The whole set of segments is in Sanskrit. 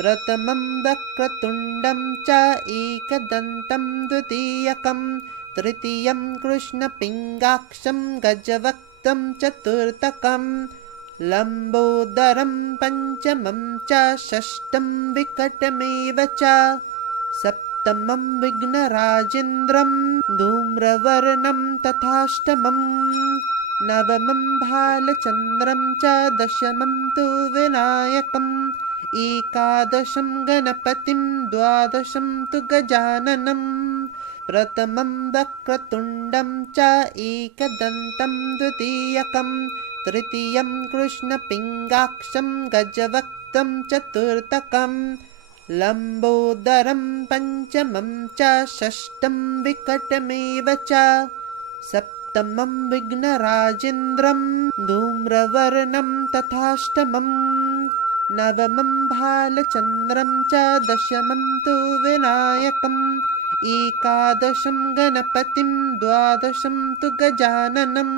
प्रथमं वक्रतुण्डं च एकदन्तं द्वितीयकं तृतीयं कृष्णपिङ्गाक्षं गजवक्त्रं चतुर्थकं लम्बोदरं पञ्चमं च षष्ठं विकटमेव च सप्तमं विघ्नराजेन्द्रं धूम्रवर्णं तथाष्टमं नवमं भालचन्द्रं च दशमं तु विनायकम् एकादशं गणपतिं द्वादशं तु गजाननं प्रथमं वक्रतुण्डं च एकदन्तं द्वितीयकं तृतीयं कृष्णपिङ्गाक्षं गजवक्त्रं चतुर्थकं लम्बोदरं पञ्चमं च षष्ठं विकटमेव च सप्तमं विघ्नराजेन्द्रं धूम्रवर्णं तथाष्टमम् नवमं भालचन्द्रं च दशमं तु विनायकम् एकादशं गणपतिं द्वादशं तु गजाननं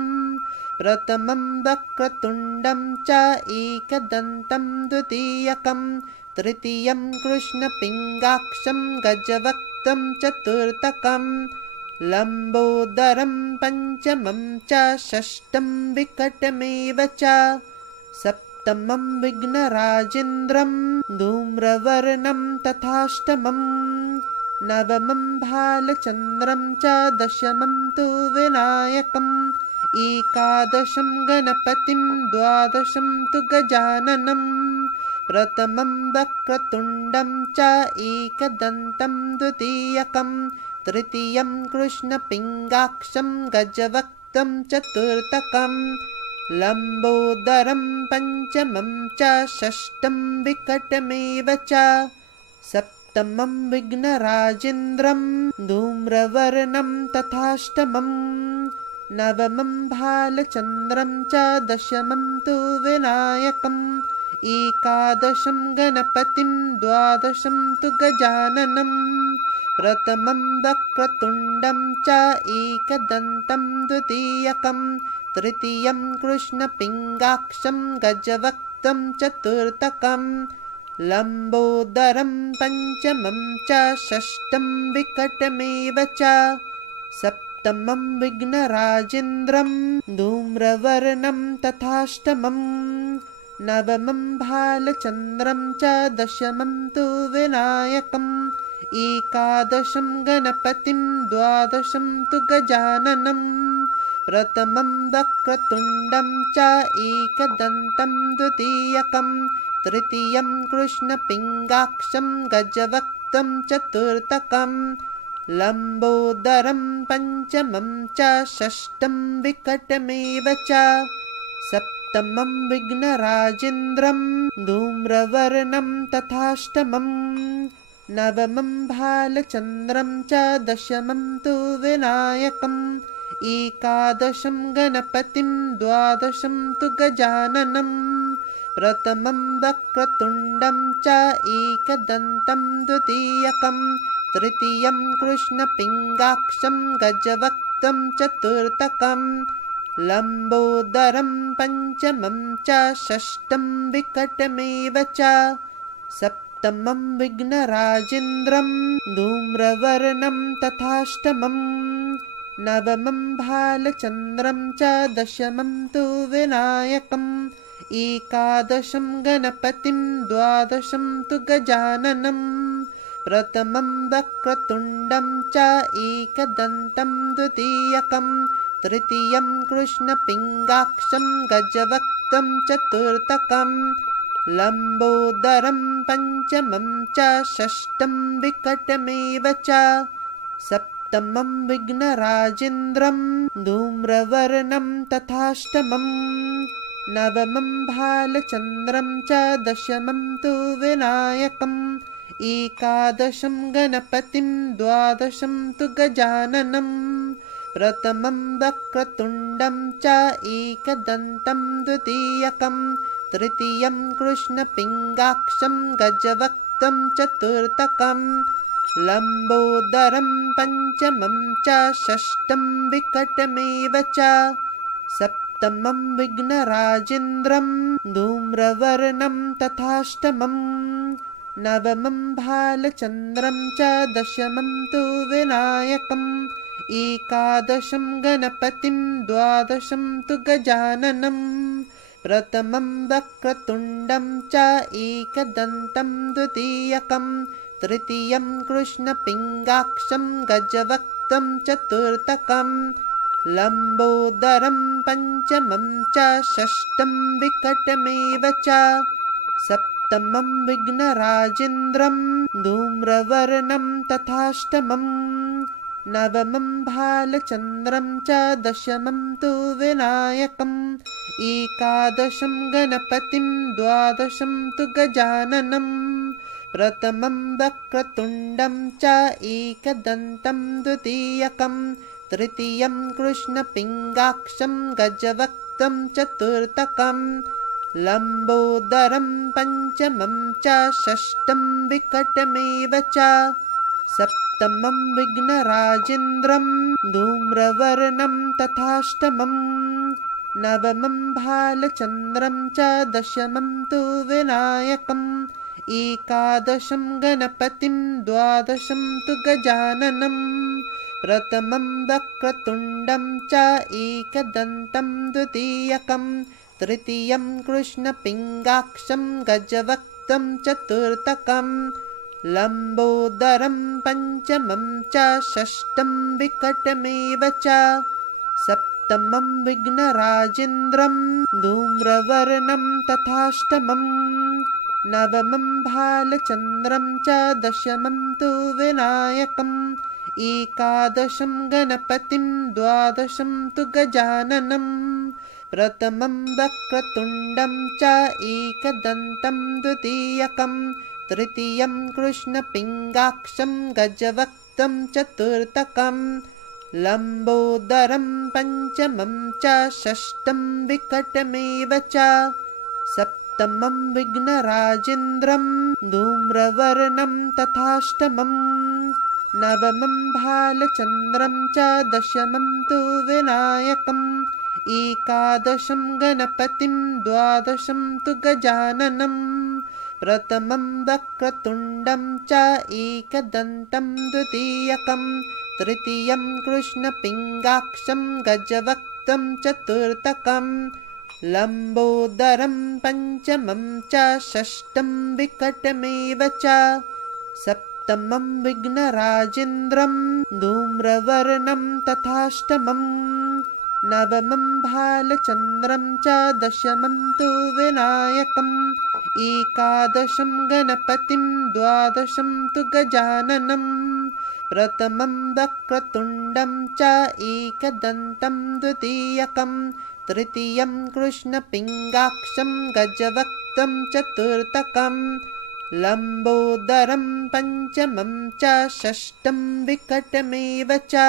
प्रथमं वक्रतुण्डं च एकदन्तं द्वितीयकं तृतीयं कृष्णपिङ्गाक्षं गजवक्त्रं चतुर्थकं लम्बोदरं पञ्चमं च षष्ठं विकटमेव च सप्तमं विघ्नराजेन्द्रं धूम्रवर्णं तथाष्टमं नवमं भालचन्द्रं च दशमं तु विनायकम् एकादशं गणपतिं द्वादशं तु गजाननं प्रथमं वक्रतुण्डं च एकदन्तं द्वितीयकं तृतीयं कृष्णपिङ्गाक्षं गजवक्त्रं चतुर्थकं लम्बोदरं पञ्चमं च षष्ठं विकटमेव च सप्तमं विघ्नराजेन्द्रं धूम्रवर्णं तथाष्टमं नवमं भालचन्द्रं च दशमं तु विनायकम् एकादशं गणपतिं द्वादशं तु गजाननं प्रथमं वक्रतुण्डं च एकदन्तं द्वितीयकं तृतीयं कृष्णपिङ्गाक्षं गजवक्त्रं चतुर्थकं लम्बोदरं पञ्चमं च षष्ठं विकटमेव च सप्तमं विघ्नराजेन्द्रं धूम्रवर्णं तथाष्टमम् नवमं भालचन्द्रं च दशमं तु विनायकम् एकादशं गणपतिं द्वादशं तु गजाननं प्रथमं वक्रतुण्डं च एकदन्तं द्वितीयकं तृतीयं कृष्णपिङ्गाक्षं गजवक्त्रं चतुर्थकं लम्बोदरं पञ्चमं च षष्ठं विकटमेव च सप्तमं विघ्नराजेन्द्रं धूम्रवर्णं तथाष्टमं नवमं भालचन्द्रं च दशमं तु विनायकम् एकादशं गणपतिं द्वादशं तु गजाननं प्रथमं वक्रतुण्डं च एकदन्तं द्वितीयकं तृतीयं कृष्णपिङ्गाक्षं गजवक्त्रं चतुर्थकं लम्बोदरं पञ्चमं च षष्ठं विकटमेव च सप्तमं विघ्नराजेन्द्रं धूम्रवर्णं तथाष्टमं नवमं भालचन्द्रं च दशमं तु विनायकम् एकादशं गणपतिं द्वादशं तु गजाननं प्रथमं वक्रतुण्डं च एकदन्तं द्वितीयकं तृतीयं कृष्णपिङ्गाक्षं गजवक्त्रं चतुर्थकं लम्बोदरं पञ्चमं च षष्ठं विकटमेव च सप्तमं विघ्नराजेन्द्रं धूम्रवर्णं तथाष्टमं नवमं भालचन्द्रं च दशमं तु विनायकम् एकादशं गणपतिं द्वादशं तु गजाननं प्रथमं वक्रतुण्डं च एकदन्तं द्वितीयकं तृतीयं कृष्णपिङ्गाक्षं गजवक्त्रं चतुर्थकं लम्बोदरं पञ्चमं च षष्ठं विकटमेव च सप्तमं विघ्नराजेन्द्रं धूम्रवर्णं तथाष्टमं नवमं भालचन्द्रं च दशमं तु विनायकम् एकादशं गणपतिं द्वादशं तु गजाननम् प्रथमं वक्रतुण्डं च एकदन्तं द्वितीयकं तृतीयं कृष्णपिङ्गाक्षं गजवक्त्रं चतुर्थकं लम्बोदरं पञ्चमं च षष्ठं विकटमेव च सप्तमं विघ्नराजेन्द्रं धूम्रवर्णं तथाष्टमम् नवमं भालचन्द्रं च दशमं तु विनायकम् एकादशं गणपतिं द्वादशं तु गजाननम् प्रथमं वक्रतुण्डं च एकदन्तं द्वितीयकं तृतीयं कृष्णपिङ्गाक्षं गजवक्त्रं चतुर्थकं लम्बोदरं पञ्चमं च षष्ठं विकटमेव च सप्तमं विघ्नराजेन्द्रं धूम्रवर्णं तथाष्टमम् नवमं भालचन्द्रं च दशमं तु विनायकम् एकादशं गणपतिं द्वादशं तु गजाननम् प्रथमं वक्रतुण्डं च एकदन्तं द्वितीयकं तृतीयं कृष्णपिङ्गाक्षं गजवक्त्रं चतुर्थकं लम्बोदरं पञ्चमं च षष्ठं विकटमेव च सप्तमं विघ्नराजेन्द्रं धूम्रवर्णं तथाष्टमम् नवमं भालचन्द्रं च दशमं तु विनायकम् एकादशं गणपतिं द्वादशं तु गजाननम् प्रथमं वक्रतुण्डं च एकदन्तं द्वितीयकं तृतीयं कृष्णपिङ्गाक्षं गजवक्त्रं चतुर्थकं लम्बोदरं पञ्चमं च षष्ठं विकटमेव च सप्तमं विघ्नराजेन्द्रं धूम्रवर्णं तथाष्टमम् नवमं भालचन्द्रं च दशमं तु विनायकम् एकादशं गणपतिं द्वादशं तु गजाननम् प्रथमं वक्रतुण्डं च एकदन्तं द्वितीयकं तृतीयं कृष्णपिङ्गाक्षं गजवक्त्रं चतुर्थकं लम्बोदरं पञ्चमं च षष्ठं विकटमेव च सप्तमं विघ्नराजेन्द्रं धूम्रवर्णं तथाष्टमम् नवमं भालचन्द्रं च दशमं तु विनायकम् एकादशं गणपतिं द्वादशं तु गजाननम् प्रथमं वक्रतुण्डं च एकदन्तं द्वितीयकं तृतीयं कृष्णपिङ्गाक्षं गजवक्त्रं चतुर्थकं लम्बोदरं पञ्चमं च षष्ठं विकटमेव च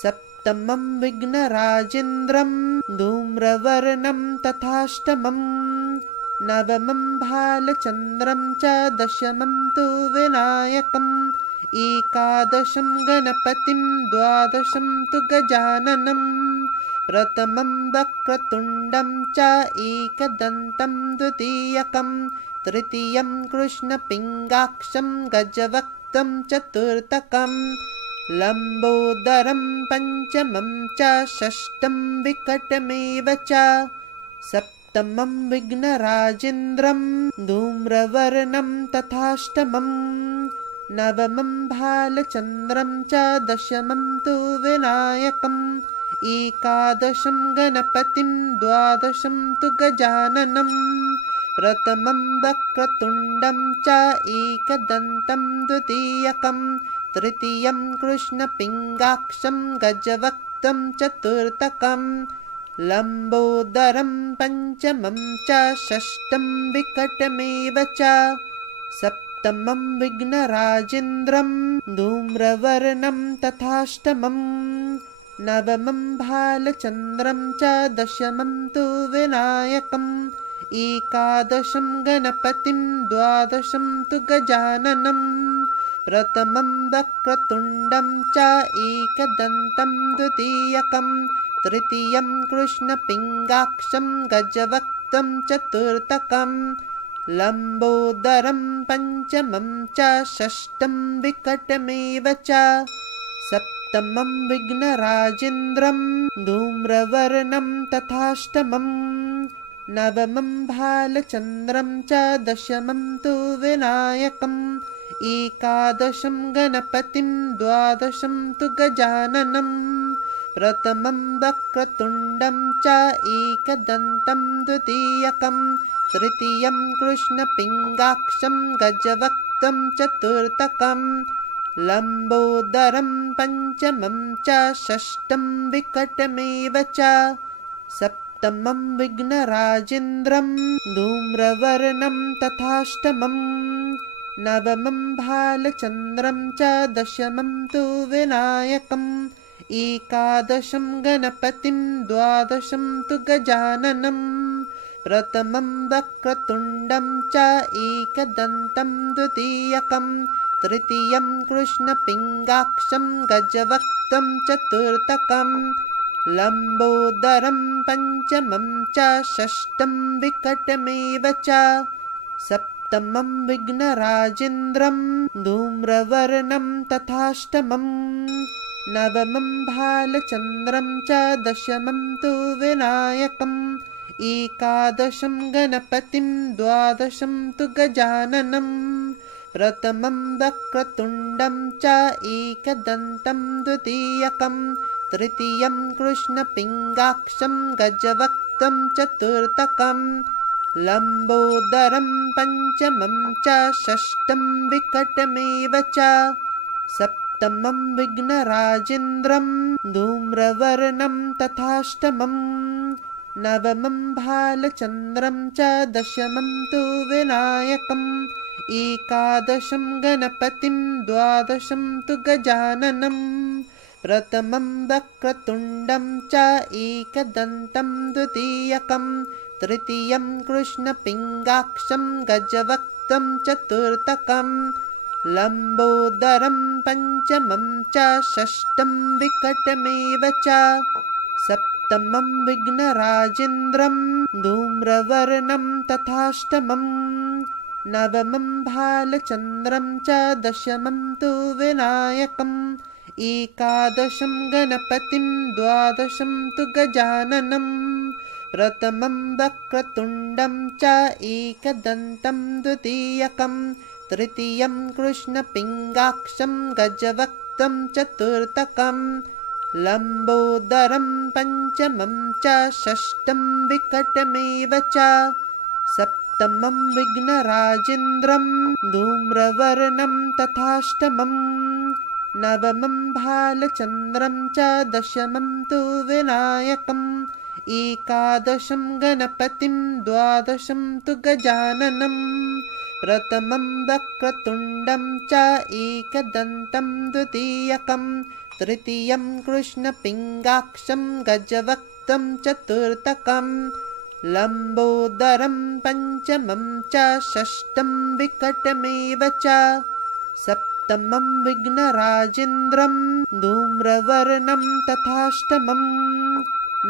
सप्तमं विघ्नराजेन्द्रं धूम्रवर्णं तथाष्टमम् नवमं भालचन्द्रं च दशमं तु विनायकम् एकादशं गणपतिं द्वादशं तु गजाननम् प्रथमं वक्रतुण्डं च एकदन्तं द्वितीयकं तृतीयं कृष्णपिङ्गाक्षं गजवक्त्रं चतुर्थकं लम्बोदरं पञ्चमं च षष्ठं विकटमेव च सप्तमं विघ्नराजेन्द्रं धूम्रवर्णं तथाष्टमम् नवमं भालचन्द्रं च दशमं तु विनायकम् एकादशं गणपतिं द्वादशं तु गजाननम् प्रथमं वक्रतुण्डं च एकदन्तं द्वितीयकं तृतीयं कृष्णपिङ्गाक्षं गजवक्त्रं चतुर्थकं लम्बोदरं पञ्चमं च षष्ठं विकटमेव च सप्तमं विघ्नराजेन्द्रं धूम्रवर्णं तथाष्टमम् नवमं भालचन्द्रं च दशमं तु विनायकम् एकादशं गणपतिं द्वादशं तु गजाननम् प्रथमं वक्रतुण्डं च एकदन्तं द्वितीयकं तृतीयं कृष्णपिङ्गाक्षं गजवक्त्रं चतुर्थकं लम्बोदरं पञ्चमं च षष्ठं विकटमेव च सप्तमं विघ्नराजेन्द्रं धूम्रवर्णं तथाष्टमम् नवमं भालचन्द्रं च दशमं तु विनायकम् एकादशं गणपतिं द्वादशं तु गजाननम् प्रथमं वक्रतुण्डं च एकदन्तं द्वितीयकं तृतीयं कृष्णपिङ्गाक्षं गजवक्त्रं चतुर्थकं लम्बोदरं पञ्चमं च षष्ठं विकटमेव च सप्तमं विघ्नराजेन्द्रं धूम्रवर्णं तथाष्टमम् नवमं भालचन्द्रं च दशमं तु विनायकम् एकादशं गणपतिं द्वादशं तु गजाननम् प्रथमं वक्रतुण्डं च एकदन्तं द्वितीयकं तृतीयं कृष्णपिङ्गाक्षं गजवक्त्रं चतुर्थकं लम्बोदरं पञ्चमं च षष्ठं विकटमेव च सप्तमं विघ्नराजेन्द्रं धूम्रवर्णं तथाष्टमम् नवमं भालचन्द्रं च दशमं तु विनायकम् एकादशं गणपतिं द्वादशं तु गजाननम् प्रथमं वक्रतुण्डं च एकदन्तं द्वितीयकं तृतीयं कृष्णपिङ्गाक्षं गजवक्त्रं चतुर्थकं लम्बोदरं पञ्चमं च षष्ठं विकटमेव च सप्तमं विघ्नराजेन्द्रं धूम्रवर्णं तथाष्टमम् नवमं भालचन्द्रं च दशमं तु विनायकम् एकादशं गणपतिं द्वादशं तु गजाननम् प्रथमं वक्रतुण्डं च एकदन्तं द्वितीयकं तृतीयं कृष्णपिङ्गाक्षं गजवक्त्रं चतुर्थकं लम्बोदरं पञ्चमं च षष्ठं विकटमेव च सप्तमं विघ्नराजेन्द्रं धूम्रवर्णं तथाष्टमम् नवमं भालचन्द्रं च दशमं तु विनायकम् एकादशं गणपतिं द्वादशं तु गजाननम् प्रथमं वक्रतुण्डं च एकदन्तं द्वितीयकं तृतीयं कृष्णपिङ्गाक्षं गजवक्त्रं चतुर्थकं लम्बोदरं पञ्चमं च षष्ठं विकटमेव च सप्तमं विघ्नराजेन्द्रं धूम्रवर्णं तथाष्टमम् नवमं भालचन्द्रं च दशमं तु विनायकम् एकादशं गणपतिं द्वादशं तु गजाननम् प्रथमं वक्रतुण्डं च एकदन्तं द्वितीयकं तृतीयं कृष्णपिङ्गाक्षं गजवक्त्रं चतुर्थकं लम्बोदरं पञ्चमं च षष्ठं विकटमेव च सप्तमं विघ्नराजेन्द्रं धूम्रवर्णं तथाष्टमम्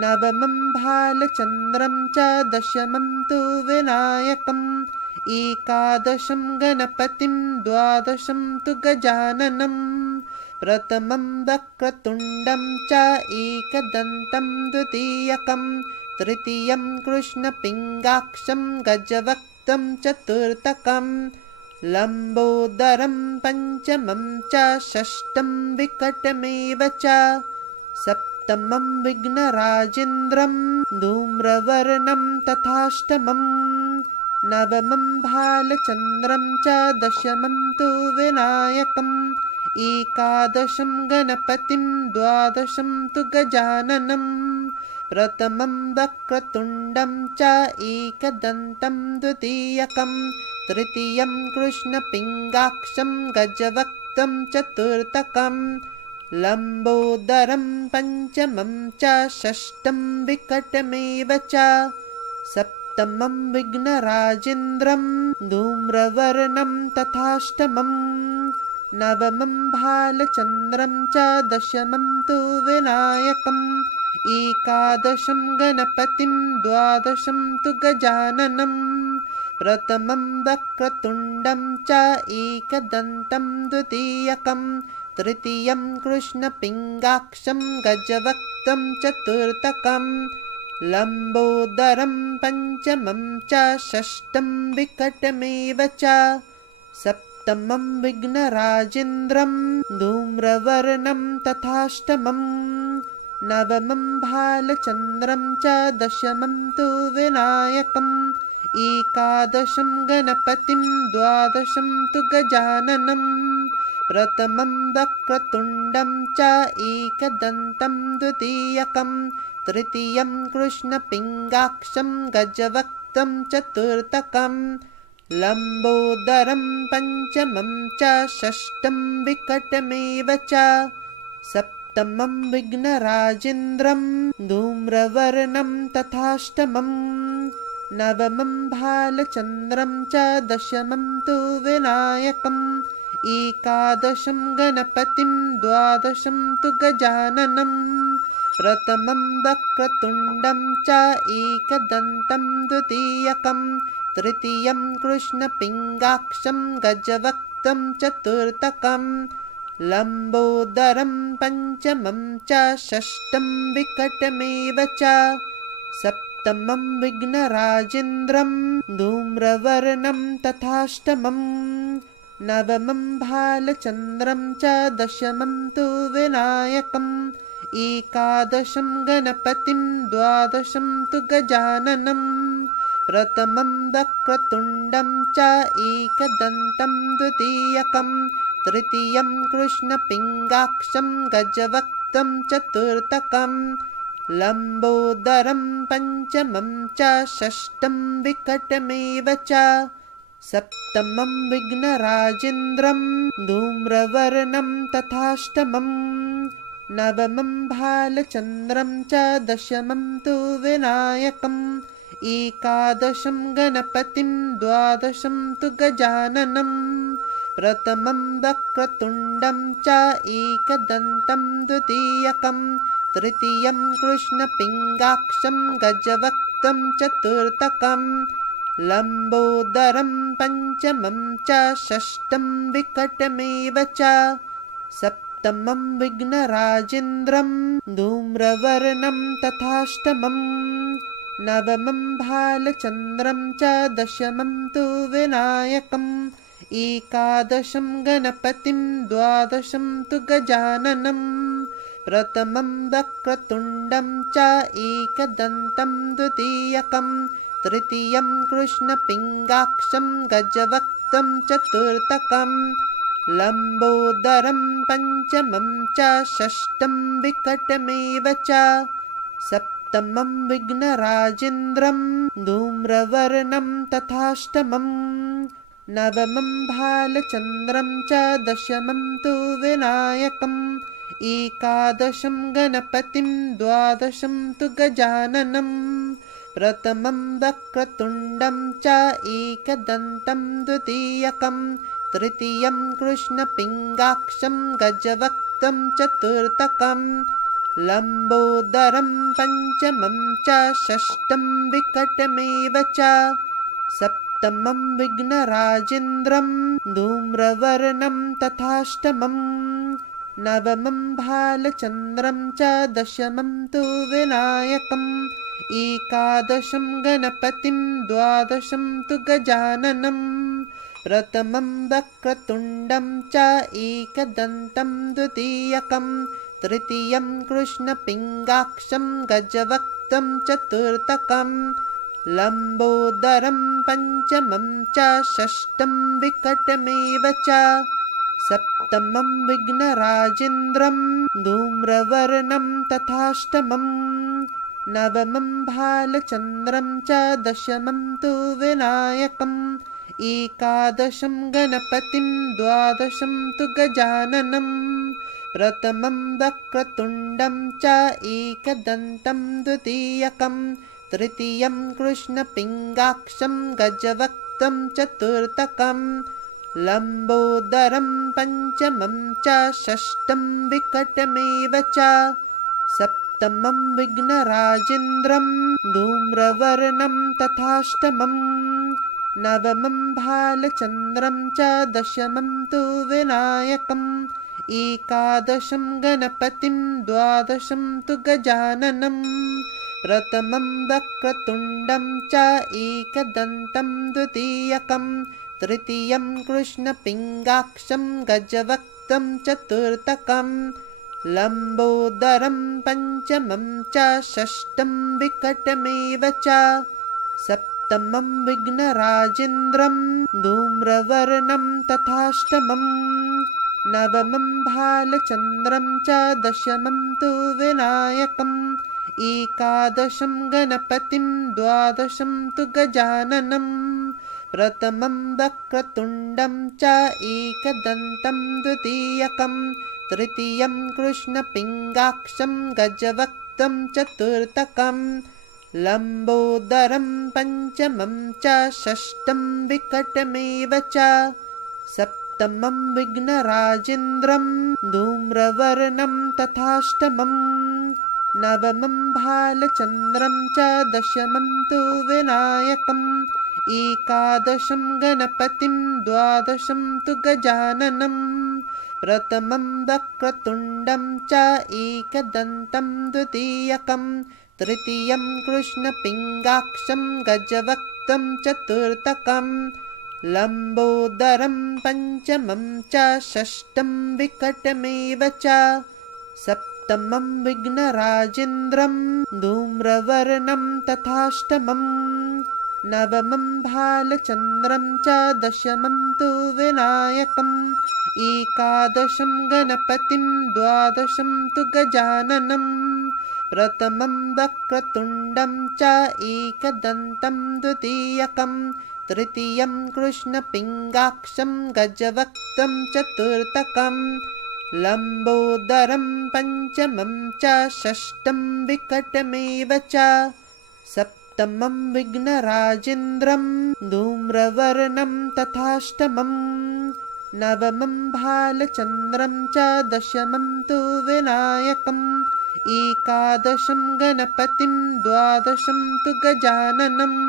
नवमं भालचन्द्रं च दशमं तु विनायकम् एकादशं गणपतिं द्वादशं तु गजाननम् प्रथमं वक्रतुण्डं च एकदन्तं द्वितीयकं तृतीयं कृष्णपिङ्गाक्षं गजवक्त्रं चतुर्थकं लम्बोदरं पञ्चमं च षष्ठं विकटमेव च सप्तमं विघ्नराजेन्द्रं धूम्रवर्णं तथाष्टमम् नवमं भालचन्द्रं च दशमं तु विनायकम् एकादशं गणपतिं द्वादशं तु गजाननम् प्रथमं वक्रतुण्डं च एकदन्तं द्वितीयकं तृतीयं कृष्णपिङ्गाक्षं गजवक्त्रं चतुर्थकं लम्बोदरं पञ्चमं च षष्ठं विकटमेव च सप्तमं विघ्नराजेन्द्रं धूम्रवर्णं तथाष्टमम् नवमं भालचन्द्रं च दशमं तु विनायकम् एकादशं गणपतिं द्वादशं तु गजाननम् प्रथमं वक्रतुण्डं च एकदन्तं द्वितीयकं तृतीयं कृष्णपिङ्गाक्षं गजवक्त्रं चतुर्थकं लम्बोदरं पञ्चमं च षष्ठं विकटमेव च सप्तमं विघ्नराजेन्द्रं धूम्रवर्णं तथाष्टमं नवमं भालचन्द्रं च दशमं तु विनायकम् एकादशं गणपतिं द्वादशं तु गजाननं प्रथमं वक्रतुण्डं च एकदन्तं द्वितीयकं तृतीयं कृष्णपिङ्गाक्षं गजवक्त्रं चतुर्थकं लम्बोदरं पञ्चमं च षष्ठं विकटमेव च सप्तमं विघ्नराजेन्द्रं धूम्रवर्णं तथाष्टमं नवमं भालचन्द्रं च दशमं तु विनायकम् एकादशं गणपतिं द्वादशं तु गजाननं प्रथमं वक्रतुण्डं च एकदन्तं द्वितीयकं तृतीयं कृष्णपिङ्गाक्षं गजवक्त्रं चतुर्थकं लम्बोदरं पञ्चमं च षष्ठं विकटमेव च सप्तमं विघ्नराजेन्द्रं धूम्रवर्णं तथाष्टमं नवमं भालचन्द्रं च दशमं तु विनायकम् एकादशं गणपतिं द्वादशं तु गजाननं प्रथमं वक्रतुण्डं च एकदन्तं द्वितीयकं तृतीयं कृष्णपिङ्गाक्षं गजवक्त्रं चतुर्थकं लम्बोदरं पञ्चमं च षष्ठं विकटमेव च सप्तमं विघ्नराजेन्द्रं धूम्रवर्णं तथाष्टमं नवमं भालचन्द्रं च दशमं तु विनायकम् एकादशं गणपतिं द्वादशं तु गजाननं प्रथमं वक्रतुण्डं च एकदन्तं द्वितीयकं तृतीयं कृष्णपिङ्गाक्षं गजवक्त्रं चतुर्थकं लम्बोदरं पञ्चमं च षष्ठं विकटमेव च सप्तमं विघ्नराजेन्द्रं धूम्रवर्णं तथाष्टमं नवमं भालचन्द्रं च दशमं तु विनायकम् एकादशं गणपतिं द्वादशं तु गजाननं प्रथमं वक्रतुण्डं च एकदन्तं द्वितीयकं तृतीयं कृष्णपिङ्गाक्षं गजवक्त्रं चतुर्थकं लम्बोदरं पञ्चमं च षष्ठं विकटमेव च सप्तमं विघ्नराजेन्द्रं धूम्रवर्णं तथाष्टमं नवमं भालचन्द्रं च दशमं तु विनायकम् एकादशं गणपतिं द्वादशं तु गजाननं प्रथमं वक्रतुण्डं च एकदन्तं द्वितीयकं तृतीयं कृष्णपिङ्गाक्षं गजवक्त्रं चतुर्थकं लम्बोदरं पञ्चमं च षष्ठं विकटमेव च सप्तमं विघ्नराजेन्द्रं धूम्रवर्णं तथाष्टमं नवमं भालचन्द्रं च दशमं तु विनायकम् एकादशं गणपतिं द्वादशं तु गजाननं प्रथमं वक्रतुण्डं च एकदन्तं द्वितीयकं तृतीयं कृष्णपिङ्गाक्षं गजवक्त्रं चतुर्थकं लम्बोदरं पञ्चमं च षष्ठं विकटमेव च सप्तमं विघ्नराजेन्द्रं धूम्रवर्णं तथाष्टमं नवमं भालचन्द्रं च दशमं तु विनायकम् एकादशं गणपतिं द्वादशं तु गजाननं प्रथमं वक्रतुण्डं च एकदन्तं द्वितीयकं तृतीयं कृष्णपिङ्गाक्षं गजवक्त्रं चतुर्थकं लम्बोदरं पञ्चमं च षष्ठं विकटमेव च सप्तमं विघ्नराजेन्द्रं धूम्रवर्णं तथाष्टमं नवमं भालचन्द्रं च दशमं तु विनायकम् एकादशं गणपतिं द्वादशं तु गजाननम् प्रथमं वक्रतुण्डं च एकदन्तं द्वितीयकं तृतीयं कृष्णपिङ्गाक्षं गजवक्त्रं चतुर्थकं लम्बोदरं पञ्चमं च षष्ठं विकटमेव च सप्तमं विघ्नराजेन्द्रं धूम्रवर्णं तथाष्टमं नवमं भालचन्द्रं च दशमं तु विनायकम् एकादशं गणपतिं द्वादशं तु गजाननम् प्रथमं वक्रतुण्डं च एकदन्तं द्वितीयकं तृतीयं कृष्णपिङ्गाक्षं गजवक्त्रं चतुर्थकं लम्बोदरं पञ्चमं च षष्ठं विकटमेव च सप्तमं विघ्नराजेन्द्रं धूम्रवर्णं तथाष्टमं नवमं भालचन्द्रं च दशमं तु विनायकम् एकादशं गणपतिं द्वादशं तु गजाननम् प्रथमं वक्रतुण्डं च एकदन्तं द्वितीयकं तृतीयं कृष्णपिङ्गाक्षं गजवक्त्रं चतुर्थकं लम्बोदरं पञ्चमं च षष्ठं विकटमेव च सप्तमं विघ्नराजेन्द्रं धूम्रवर्णं तथाष्टमं नवमं भालचन्द्रं च दशमं तु विनायकम् एकादशं गणपतिं द्वादशं तु गजाननम् प्रथमं वक्रतुण्डं च एकदन्तं द्वितीयकं तृतीयं कृष्णपिङ्गाक्षं गजवक्त्रं चतुर्थकं लम्बोदरं पञ्चमं च षष्ठं विकटमेव च सप्तमं विघ्नराजेन्द्रं धूम्रवर्णं तथाष्टमं नवमं भालचन्द्रं च दशमं तु विनायकम् एकादशं गणपतिं द्वादशं तु गजाननम्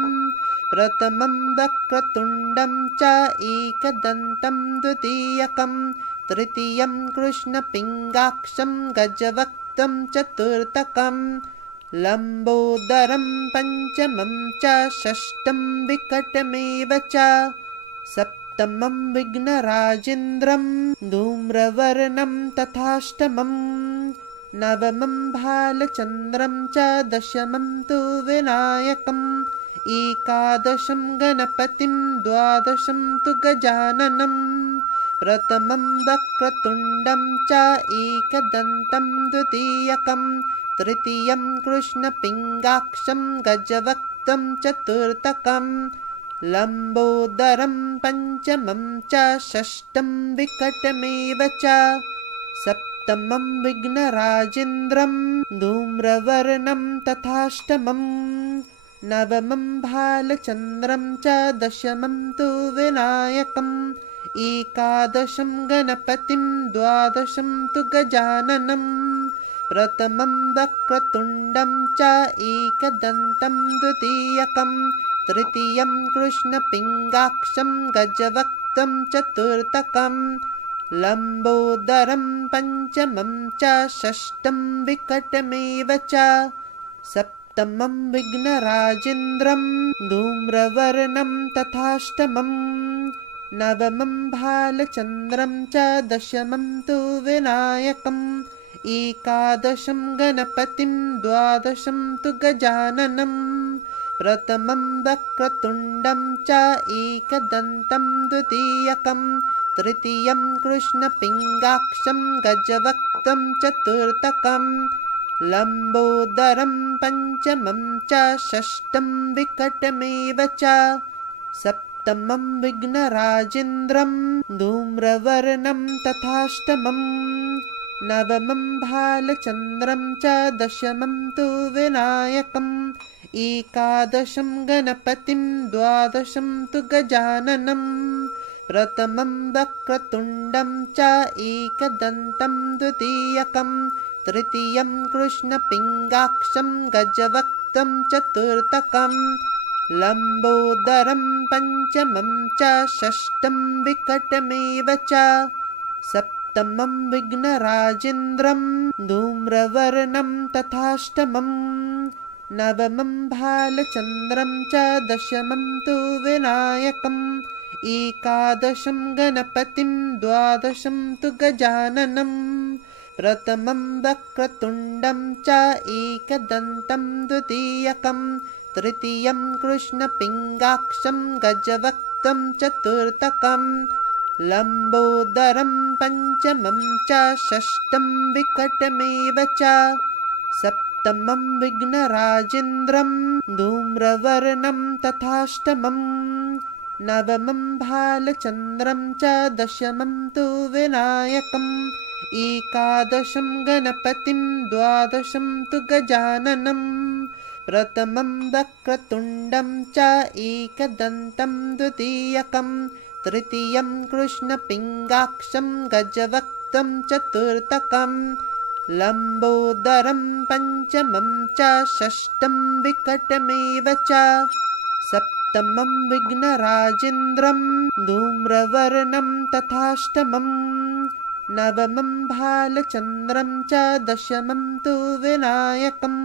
प्रथमं वक्रतुण्डं च एकदन्तं द्वितीयकं तृतीयं कृष्णपिङ्गाक्षं गजवक्त्रं चतुर्थकं लम्बोदरं पञ्चमं च षष्ठं विकटमेव च सप्तमं विघ्नराजेन्द्रं धूम्रवर्णं तथाष्टमं नवमं भालचन्द्रं च दशमं तु विनायकम् एकादशं गणपतिं द्वादशं तु गजाननम् प्रथमं वक्रतुण्डं च एकदन्तं द्वितीयकं तृतीयं कृष्णपिङ्गाक्षं गजवक्त्रं चतुर्थकं लम्बोदरं पञ्चमं च षष्ठं विकटमेव च सप्तमं विघ्नराजेन्द्रं धूम्रवर्णं तथाष्टमं नवमं भालचन्द्रं च दशमं तु विनायकम् एकादशं गणपतिं द्वादशं तु गजाननम् प्रथमं वक्रतुण्डं च एकदन्तं द्वितीयकं तृतीयं कृष्णपिङ्गाक्षं गजवक्त्रं चतुर्थकं लम्बोदरं पञ्चमं च षष्ठं विकटमेव च सप्तमं विघ्नराजेन्द्रं धूम्रवर्णं तथाष्टमं नवमं भालचन्द्रं च दशमं तु विनायकम् एकादशं गणपतिं द्वादशं तु गजाननम् प्रथमं वक्रतुण्डं च एकदन्तं द्वितीयकं तृतीयं कृष्णपिङ्गाक्षं गजवक्त्रं चतुर्थकं लम्बोदरं पञ्चमं च षष्ठं विकटमेव च सप्तमं विघ्नराजेन्द्रं धूम्रवर्णं तथाष्टमं नवमं भालचन्द्रं च दशमं तु विनायकम् एकादशं गणपतिं द्वादशं तु गजाननम् प्रथमं वक्रतुण्डं च एकदन्तं द्वितीयकं तृतीयं कृष्णपिङ्गाक्षं गजवक्त्रं चतुर्थकं लम्बोदरं पञ्चमं च षष्ठं विकटमेव च सप्तमं विघ्नराजेन्द्रं धूम्रवर्णं तथाष्टमम् नवमं भालचन्द्रं च दशमं तु विनायकम् एकादशं गणपतिं द्वादशं तु गजाननम् प्रथमं वक्रतुण्डं च एकदन्तं द्वितीयकं तृतीयं कृष्णपिङ्गाक्षं गजवक्त्रं चतुर्थकं लम्बोदरं पञ्चमं च षष्ठं विकटमेव च सप्तमं विघ्नराजेन्द्रं धूम्रवर्णं तथाष्टमम् नवमं भालचन्द्रं च दशमं तु विनायकम् एकादशं गणपतिं द्वादशं तु गजाननम् प्रथमं वक्रतुण्डं च एकदन्तं द्वितीयकं तृतीयं कृष्णपिङ्गाक्षं गजवक्त्रं चतुर्थकं लम्बोदरं पञ्चमं च षष्ठं विकटमेव च सप्तमं विघ्नराजेन्द्रं धूम्रवर्णं तथाष्टमम् नवमं भालचन्द्रं च दशमं तु विनायकम्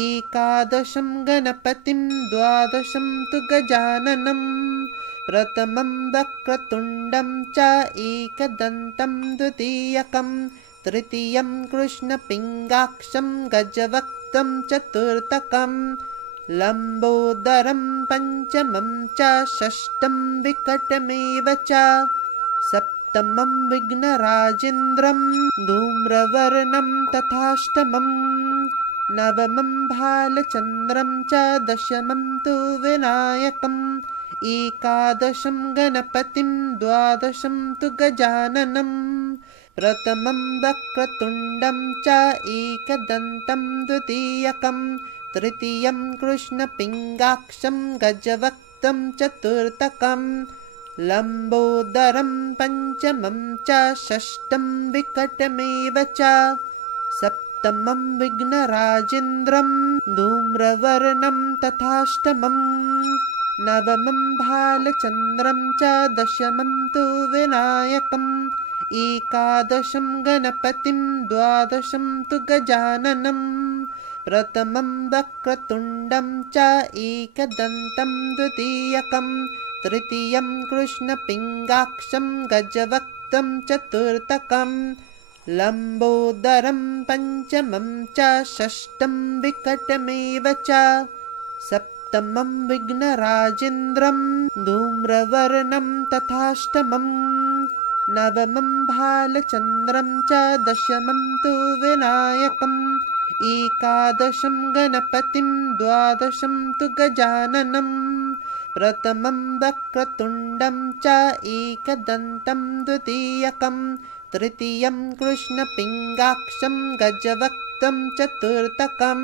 एकादशं गणपतिं द्वादशं तु गजाननम् प्रथमं वक्रतुण्डं च एकदन्तं द्वितीयकं तृतीयं कृष्णपिङ्गाक्षं गजवक्त्रं चतुर्थकं लम्बोदरं पञ्चमं च षष्ठं विकटमेव च सप्तमं विघ्नराजेन्द्रं धूम्रवर्णं तथाष्टमम् नवमं भालचन्द्रं च दशमं तु विनायकम् एकादशं गणपतिं द्वादशं तु गजाननम् प्रथमं वक्रतुण्डं च एकदन्तं द्वितीयकं तृतीयं कृष्णपिङ्गाक्षं गजवक्त्रं चतुर्थकं लम्बोदरं पञ्चमं च षष्ठं विकटमेव च सप्तमं विघ्नराजेन्द्रं धूम्रवर्णं तथाष्टमम् नवमं भालचन्द्रं च दशमं तु विनायकम् एकादशं गणपतिं द्वादशं तु गजाननम् प्रथमं वक्रतुण्डं च एकदन्तं द्वितीयकं तृतीयं कृष्णपिङ्गाक्षं गजवक्त्रं चतुर्थकं लम्बोदरं पञ्चमं च षष्ठं विकटमेव च सप्तमं विघ्नराजेन्द्रं धूम्रवर्णं तथाष्टमम् नवमं भालचन्द्रं च दशमं तु विनायकम् एकादशं गणपतिं द्वादशं तु गजाननम् प्रथमं वक्रतुण्डं च एकदन्तं द्वितीयकं तृतीयं कृष्णपिङ्गाक्षं गजवक्त्रं चतुर्थकं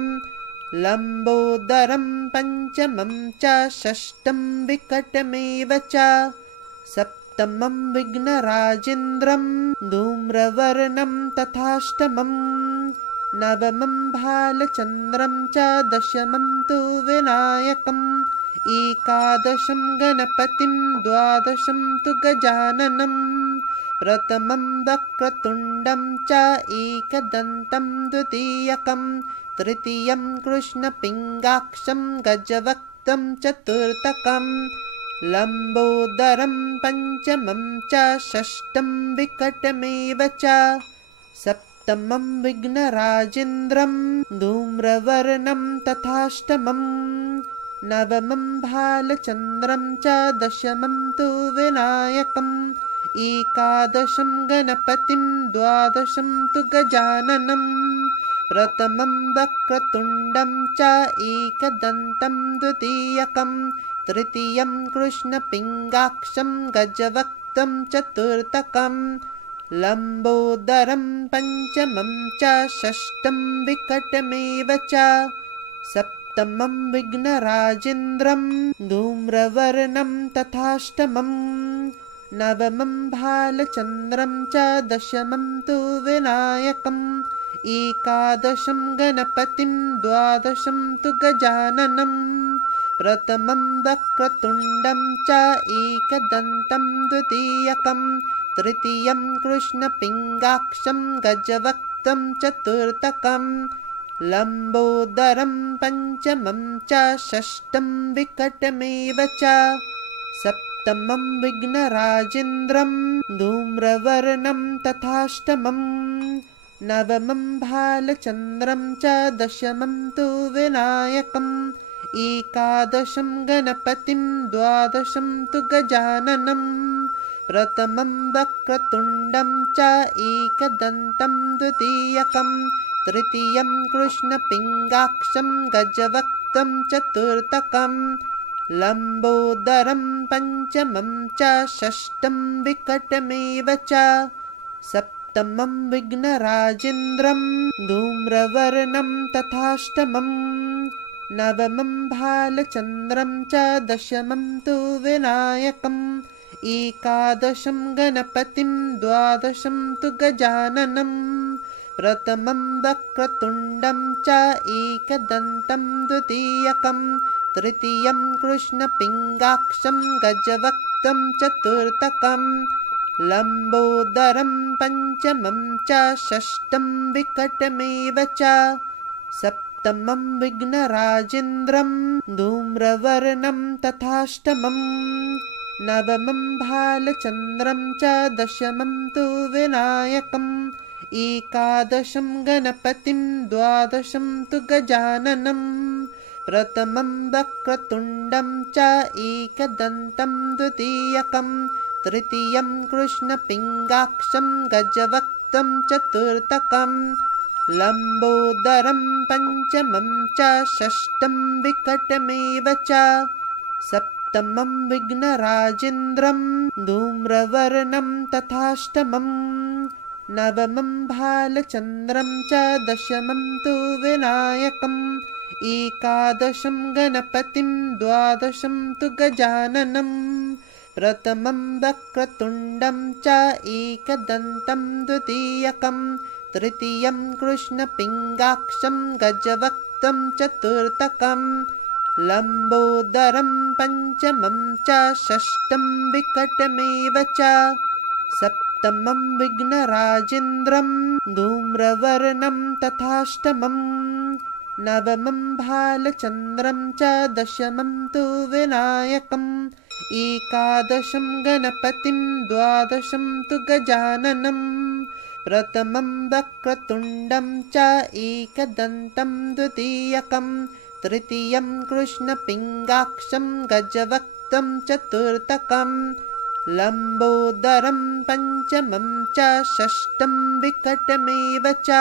लम्बोदरं पञ्चमं च षष्ठं विकटमेव च सप्तमं विघ्नराजेन्द्रं धूम्रवर्णं तथाष्टमम् नवमं भालचन्द्रं च दशमं तु विनायकम् एकादशं गणपतिं द्वादशं तु गजाननम् प्रथमं वक्रतुण्डं च एकदन्तं द्वितीयकं तृतीयं कृष्णपिङ्गाक्षं गजवक्त्रं चतुर्थकं लम्बोदरं पञ्चमं च षष्ठं विकटमेव च सप्तमं विघ्नराजेन्द्रं धूम्रवर्णं तथाष्टमम् नवमं भालचन्द्रं च दशमं तु विनायकम् एकादशं गणपतिं द्वादशं तु गजाननम् प्रथमं वक्रतुण्डं च एकदन्तं द्वितीयकं तृतीयं कृष्णपिङ्गाक्षं गजवक्त्रं चतुर्थकं लम्बोदरं पञ्चमं च षष्ठं विकटमेव च सप्तमं विघ्नराजेन्द्रं धूम्रवर्णं तथाष्टमम् नवमं भालचन्द्रं च दशमं तु विनायकम् एकादशं गणपतिं द्वादशं तु गजाननम् प्रथमं वक्रतुण्डं च एकदन्तं द्वितीयकं तृतीयं कृष्णपिङ्गाक्षं गजवक्त्रं चतुर्थकं लम्बोदरं पञ्चमं च षष्ठं विकटमेव च सप्तमं विघ्नराजेन्द्रं धूम्रवर्णं तथाष्टमं नवमं भालचन्द्रं च दशमं तु विनायकम् एकादशं गणपतिं द्वादशं तु गजाननं प्रथमं वक्रतुण्डं च एकदन्तं द्वितीयकं तृतीयं कृष्णपिङ्गाक्षं गजवक्त्रं चतुर्थकं लम्बोदरं पञ्चमं च षष्ठं विकटमेव च सप्तमं विघ्नराजेन्द्रं धूम्रवर्णं तथाष्टमं नवमं भालचन्द्रं च दशमं तु विनायकम् एकादशं गणपतिं द्वादशं तु गजाननं प्रथमं वक्रतुण्डं च एकदन्तं द्वितीयकं तृतीयं कृष्णपिङ्गाक्षं गजवक्त्रं चतुर्थकं लम्बोदरं पञ्चमं च षष्ठं विकटमेव च सप्तमं विघ्नराजेन्द्रं धूम्रवर्णं तथाष्टमं नवमं भालचन्द्रं च दशमं तु विनायकम् एकादशं गणपतिं द्वादशं तु गजाननं प्रथमं वक्रतुण्डं च एकदन्तं द्वितीयकं तृतीयं कृष्णपिङ्गाक्षं गजवक्त्रं चतुर्थकं लम्बोदरं पञ्चमं च षष्ठं विकटमेव च सप्तमं विघ्नराजेन्द्रं धूम्रवर्णं तथाष्टमं नवमं भालचन्द्रं च दशमं तु विनायकम् एकादशं गणपतिं द्वादशं तु गजाननं प्रथमं वक्रतुण्डं च एकदन्तं द्वितीयकं तृतीयं कृष्णपिङ्गाक्षं गजवक्त्रं चतुर्थकं लम्बोदरं पञ्चमं च षष्ठं विकटमेव च सप्तमं विघ्नराजेन्द्रं धूम्रवर्णं तथाष्टमं नवमं भालचन्द्रं च दशमं तु विनायकम् एकादशं गणपतिं द्वादशं तु गजाननं प्रथमं वक्रतुण्डं च एकदन्तं द्वितीयकं तृतीयं कृष्णपिङ्गाक्षं गजवक्त्रं चतुर्थकं लम्बोदरं पञ्चमं च षष्ठं विकटमेव च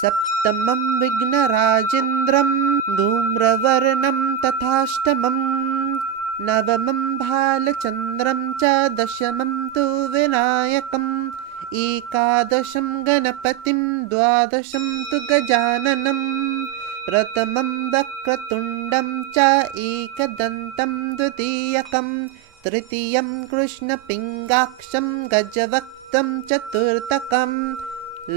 सप्तमं विघ्नराजेन्द्रं धूम्रवर्णं तथाष्टमं नवमं भालचन्द्रं च दशमं तु विनायकम् एकादशं गणपतिं द्वादशं तु गजाननं प्रथमं वक्रतुण्डं च एकदन्तं द्वितीयकं तृतीयं कृष्णपिङ्गाक्षं गजवक्त्रं चतुर्थकं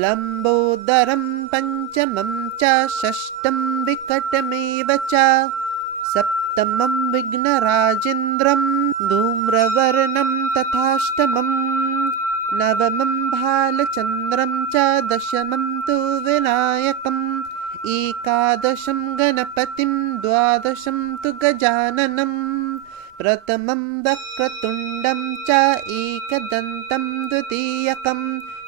लम्बोदरं पञ्चमं च षष्ठं विकटमेव च सप्तमं विघ्नराजेन्द्रं धूम्रवर्णं तथाष्टमं नवमं भालचन्द्रं च दशमं तु विनायकम् एकादशं गणपतिं द्वादशं तु गजाननं प्रथमं वक्रतुण्डं च एकदन्तं द्वितीयकं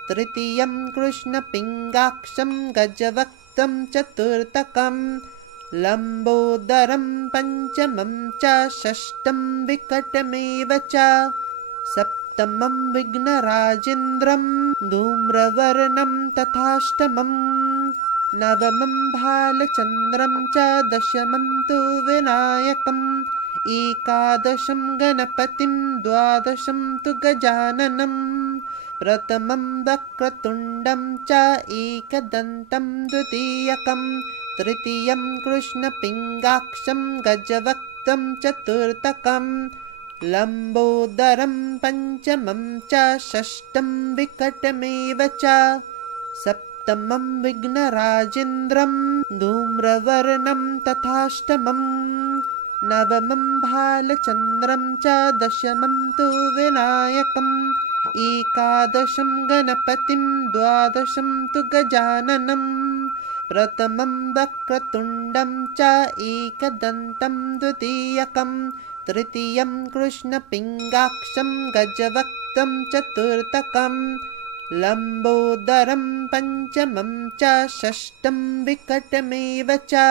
तृतीयं कृष्णपिङ्गाक्षं गजवक्त्रं चतुर्थकं लम्बोदरं पञ्चमं च षष्ठं विकटमेव च सप्तमं विघ्नराजेन्द्रं धूम्रवर्णं तथाष्टमं नवमं भालचन्द्रं च दशमं तु विनायकम् एकादशं गणपतिं द्वादशं तु गजाननं प्रथमं वक्रतुण्डं च एकदन्तं द्वितीयकं तृतीयं कृष्णपिङ्गाक्षं गजवक्त्रं चतुर्थकं लम्बोदरं पञ्चमं च षष्ठं विकटमेव च सप्तमं विघ्नराजेन्द्रं धूम्रवर्णं तथाष्टमं नवमं भालचन्द्रं च दशमं तु विनायकम् एकादशं गणपतिं द्वादशं तु गजाननम् प्रथमं वक्रतुण्डं च एकदन्तं द्वितीयकं तृतीयं कृष्णपिङ्गाक्षं गजवक्त्रं चतुर्थकं लम्बोदरं पञ्चमं च षष्ठं विकटमेव च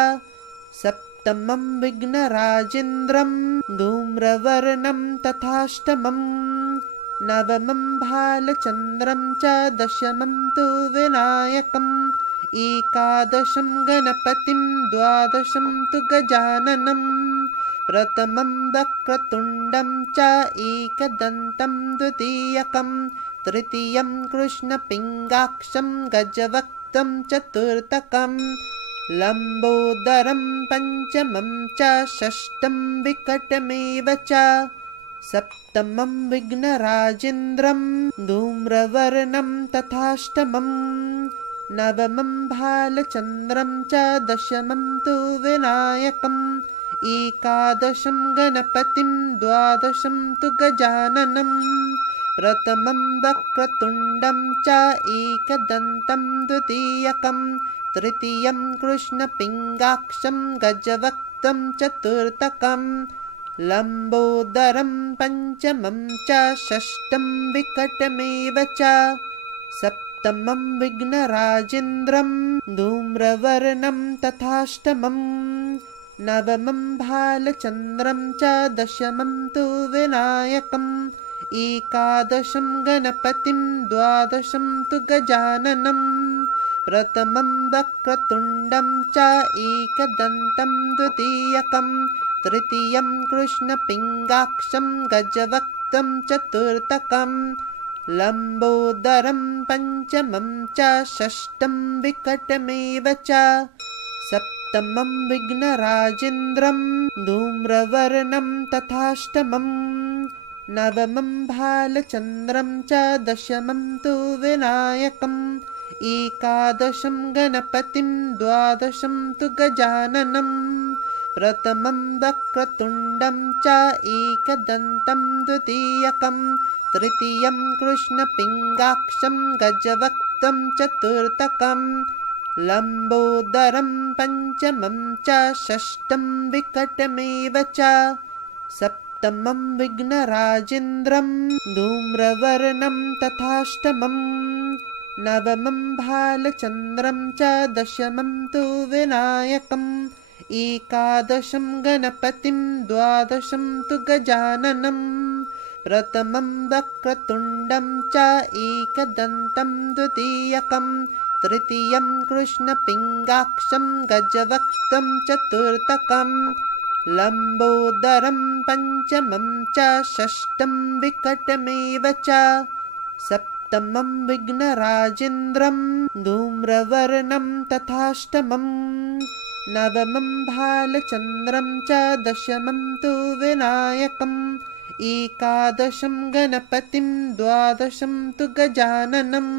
सप्तमं विघ्नराजेन्द्रं धूम्रवर्णं तथाष्टमम् नवमं भालचन्द्रं च दशमं तु विनायकम् एकादशं गणपतिं द्वादशं तु गजाननम् प्रथमं वक्रतुण्डं च एकदन्तं द्वितीयकं तृतीयं कृष्णपिङ्गाक्षं गजवक्त्रं चतुर्थकं लम्बोदरं पञ्चमं च षष्ठं विकटमेव च सप्तमं विघ्नराजेन्द्रं धूम्रवर्णं तथाष्टमम् नवमं भालचन्द्रं च दशमं तु विनायकम् एकादशं गणपतिं द्वादशं तु गजाननम् प्रथमं वक्रतुण्डं च एकदन्तं द्वितीयकं तृतीयं कृष्णपिङ्गाक्षं गजवक्त्रं चतुर्थकं लम्बोदरं पञ्चमं च षष्ठं विकटमेव च सप्तमं विघ्नराजेन्द्रं धूम्रवर्णं तथाष्टमम् नवमं भालचन्द्रं च दशमं तु विनायकम् एकादशं गणपतिं द्वादशं तु गजाननम् प्रथमं वक्रतुण्डं च एकदन्तं द्वितीयकं तृतीयं कृष्णपिङ्गाक्षं गजवक्त्रं चतुर्थकं लम्बोदरं पञ्चमं च षष्ठं विकटमेव च सप्तमं विघ्नराजेन्द्रं धूम्रवर्णं तथाष्टमम् नवमं भालचन्द्रं च दशमं तु विनायकम् एकादशं गणपतिं द्वादशं तु गजाननम् प्रथमं वक्रतुण्डं च एकदन्तं द्वितीयकं तृतीयं कृष्णपिङ्गाक्षं गजवक्त्रं चतुर्थकं लम्बोदरं पञ्चमं च षष्ठं विकटमेव च सप्तमं विघ्नराजेन्द्रं धूम्रवर्णं तथाष्टमम् नवमं भालचन्द्रं च दशमं तु विनायकम् एकादशं गणपतिं द्वादशं तु गजाननम् प्रथमं वक्रतुण्डं च एकदन्तं द्वितीयकं तृतीयं कृष्णपिङ्गाक्षं गजवक्त्रं चतुर्थकं लम्बोदरं पञ्चमं च षष्ठं विकटमेव च सप्तमं विघ्नराजेन्द्रं धूम्रवर्णं तथाष्टमम् नवमं भालचन्द्रं च दशमं तु विनायकम् एकादशं गणपतिं द्वादशं तु गजाननम्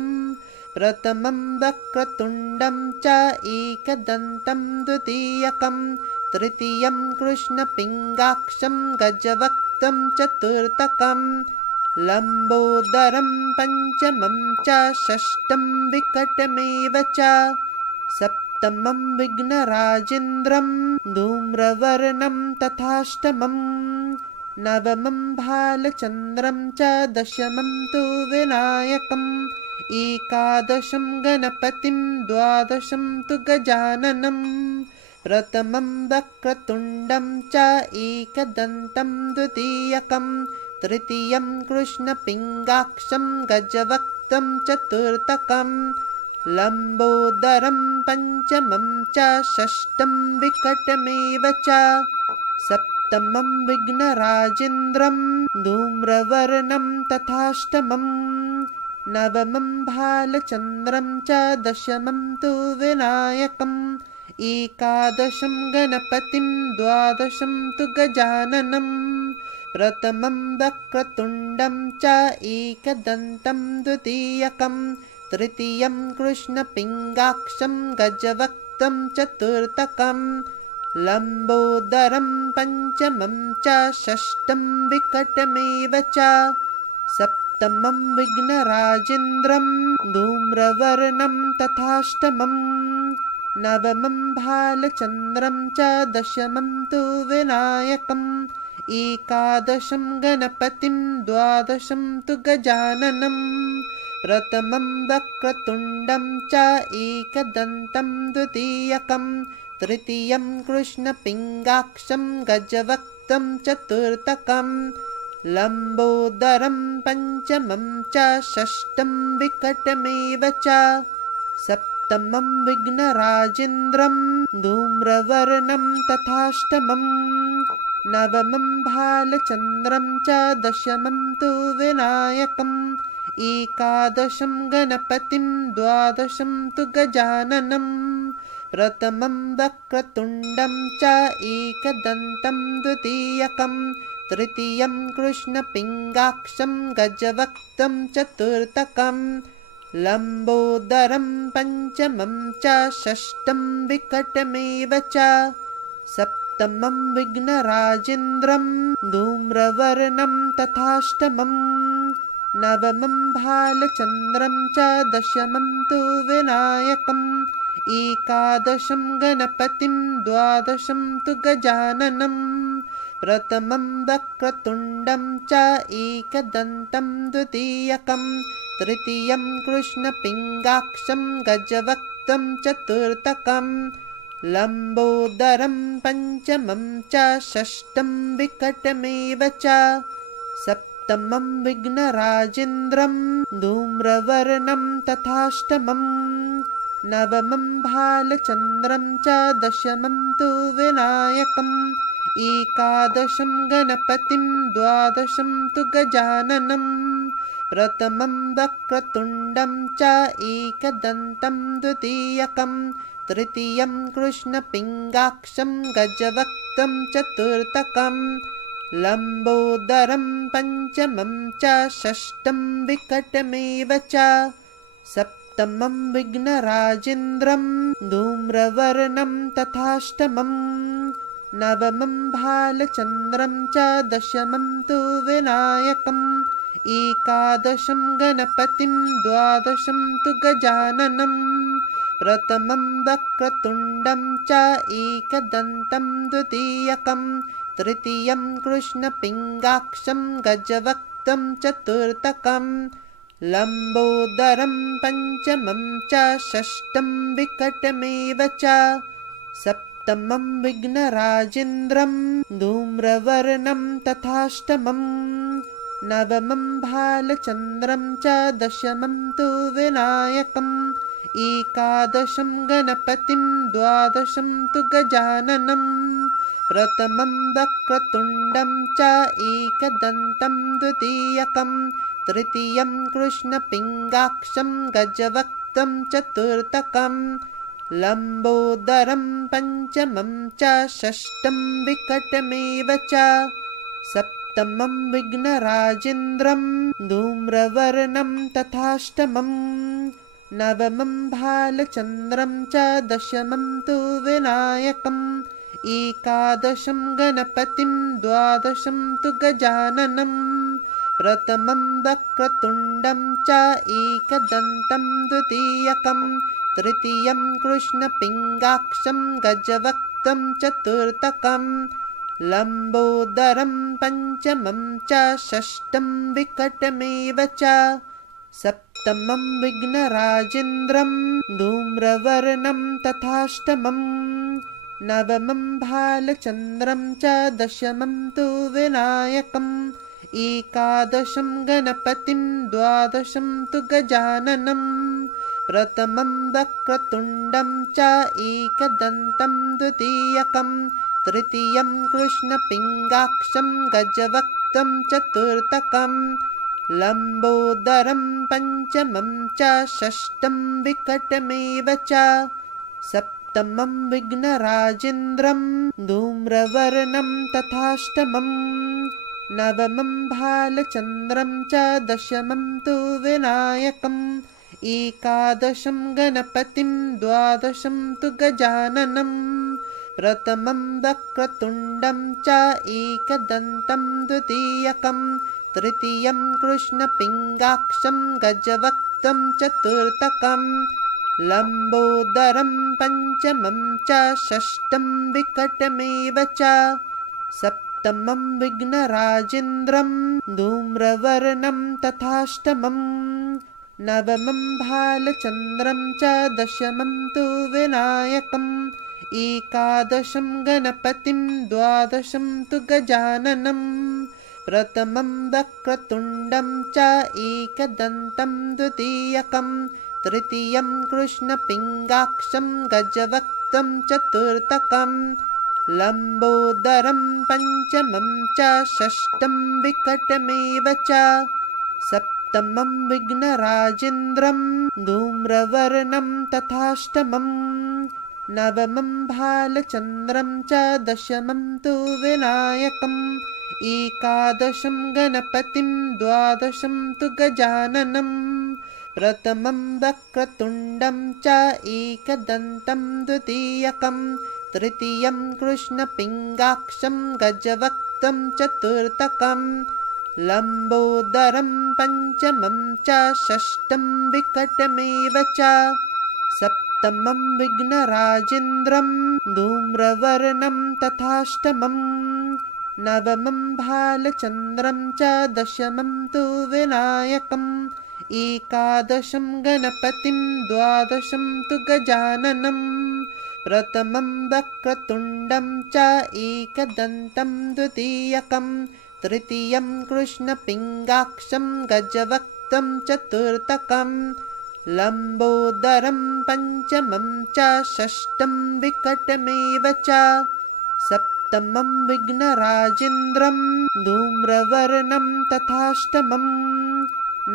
प्रथमं वक्रतुण्डं च एकदन्तं द्वितीयकं तृतीयं कृष्णपिङ्गाक्षं गजवक्त्रं चतुर्थकं लम्बोदरं पञ्चमं च षष्ठं विकटमेव च सप्तमं विघ्नराजेन्द्रं धूम्रवर्णं तथाष्टमम् नवमं भालचन्द्रं च दशमं तु विनायकम् एकादशं गणपतिं द्वादशं तु गजाननम् प्रथमं वक्रतुण्डं च एकदन्तं द्वितीयकं तृतीयं कृष्णपिङ्गाक्षं गजवक्त्रं चतुर्थकं लम्बोदरं पञ्चमं च षष्ठं विकटमेव च सप्तमं विघ्नराजेन्द्रं धूम्रवर्णं तथाष्टमम् नवमं भालचन्द्रं च दशमं तु विनायकम् एकादशं गणपतिं द्वादशं तु गजाननम् प्रथमं वक्रतुण्डं च एकदन्तं द्वितीयकं तृतीयं कृष्णपिङ्गाक्षं गजवक्त्रं चतुर्थकं लम्बोदरं पञ्चमं च षष्ठं विकटमेव च सप्तमं विघ्नराजेन्द्रं धूम्रवर्णं तथाष्टमम् नवमं भालचन्द्रं च दशमं तु विनायकम् एकादशं गणपतिं द्वादशं तु गजाननं प्रथमं वक्रतुण्डं च एकदन्तं द्वितीयकं तृतीयं कृष्णपिङ्गाक्षं गजवक्त्रं चतुर्थकं लम्बोदरं पञ्चमं च षष्ठं विकटमेव च सप्तमं विघ्नराजेन्द्रं धूम्रवर्णं तथाष्टमम् नवमं भालचन्द्रं च दशमं तु विनायकम् एकादशं गणपतिं द्वादशं तु गजाननं प्रथमं वक्रतुण्डं च एकदन्तं द्वितीयकं तृतीयं कृष्णपिङ्गाक्षं गजवक्त्रं चतुर्थकं लम्बोदरं पञ्चमं च षष्ठं विकटमेव च सप्तमं विघ्नराजेन्द्रं धूम्रवर्णं तथाष्टमम् नवमं भालचन्द्रं च दशमं तु विनायकम् एकादशं गणपतिं द्वादशं तु गजाननं प्रथमं वक्रतुण्डं च एकदन्तं द्वितीयकं तृतीयं कृष्णपिङ्गाक्षं गजवक्त्रं चतुर्थकं लम्बोदरं पञ्चमं च षष्ठं विकटमेव च सप्तमं विघ्नराजेन्द्रं धूम्रवर्णं तथाष्टमम् नवमं भालचन्द्रं च दशमं तु विनायकम् एकादशं गणपतिं द्वादशं तु गजाननं प्रथमं वक्रतुण्डं च एकदन्तं द्वितीयकं तृतीयं कृष्णपिङ्गाक्षं गजवक्त्रं चतुर्थकं लम्बोदरं पञ्चमं च षष्ठं विकटमेव च सप्तमं विघ्नराजेन्द्रं धूम्रवर्णं तथाष्टमम् नवमं भालचन्द्रं च दशमं तु विनायकम् एकादशं गणपतिं द्वादशं तु गजाननं प्रथमं वक्रतुण्डं च एकदन्तं द्वितीयकं तृतीयं कृष्णपिङ्गाक्षं गजवक्त्रं चतुर्थकं लम्बोदरं पञ्चमं च षष्ठं विकटमेव च सप्तमं विघ्नराजेन्द्रं धूम्रवर्णं तथाष्टमम् नवमं भालचन्द्रं च दशमं तु विनायकम् एकादशं गणपतिं द्वादशं तु गजाननं प्रथमं वक्रतुण्डं च एकदन्तं द्वितीयकं तृतीयं कृष्णपिङ्गाक्षं गजवक्त्रं चतुर्थकं लम्बोदरं पञ्चमं च षष्ठं विकटमेव च सप्तमं विघ्नराजेन्द्रं धूम्रवर्णं तथाष्टमम् नवमं भालचन्द्रं च दशमं तु विनायकम् एकादशं गणपतिं द्वादशं तु गजाननं प्रथमं वक्रतुण्डं च एकदन्तं द्वितीयकं तृतीयं कृष्णपिङ्गाक्षं गजवक्त्रं चतुर्थकं लम्बोदरं पञ्चमं च षष्ठं विकटमेव च सप्तमं विघ्नराजेन्द्रं धूम्रवर्णं तथाष्टमम् नवमं भालचन्द्रं च दशमं तु विनायकम् एकादशं गणपतिं द्वादशं तु गजाननं प्रथमं वक्रतुण्डं च एकदन्तं द्वितीयकं तृतीयं कृष्णपिङ्गाक्षं गजवक्त्रं चतुर्थकं लम्बोदरं पञ्चमं च षष्ठं विकटमेव च सप्तमं विघ्नराजेन्द्रं धूम्रवर्णं तथाष्टमम् नवमं भालचन्द्रं च दशमं तु विनायकम् एकादशं गणपतिं द्वादशं तु गजाननं प्रथमं वक्रतुण्डं च एकदन्तं द्वितीयकं तृतीयं कृष्णपिङ्गाक्षं गजवक्त्रं चतुर्थकं लम्बोदरं पञ्चमं च षष्ठं विकटमेव च सप्तमं विघ्नराजेन्द्रं धूम्रवर्णं तथाष्टमं नवमं भालचन्द्रं च दशमं तु विनायकम् एकादशं गणपतिं द्वादशं तु गजाननं प्रथमं वक्रतुण्डं च एकदन्तं द्वितीयकं तृतीयं कृष्णपिङ्गाक्षं गजवक्त्रं चतुर्थकं लम्बोदरं पञ्चमं च षष्ठं विकटमेव च सप्तमं विघ्नराजेन्द्रं धूम्रवर्णं तथाष्टमं नवमं भालचन्द्रं च दशमं तु विनायकम् एकादशं गणपतिं द्वादशं तु गजाननं प्रथमं वक्रतुण्डं च एकदन्तं द्वितीयकं तृतीयं कृष्णपिङ्गाक्षं गजवक्त्रं चतुर्थकं लम्बोदरं पञ्चमं च षष्ठं विकटमेव च सप्तमं विघ्नराजेन्द्रं धूम्रवर्णं तथाष्टमं नवमं भालचन्द्रं च दशमं तु विनायकम् एकादशं गणपतिं द्वादशं तु गजाननं प्रथमं वक्रतुण्डं च एकदन्तं द्वितीयकं तृतीयं कृष्णपिङ्गाक्षं गजवक्त्रं चतुर्थकं लम्बोदरं पञ्चमं च षष्ठं विकटमेव च सप्तमं विघ्नराजेन्द्रं धूम्रवर्णं तथाष्टमं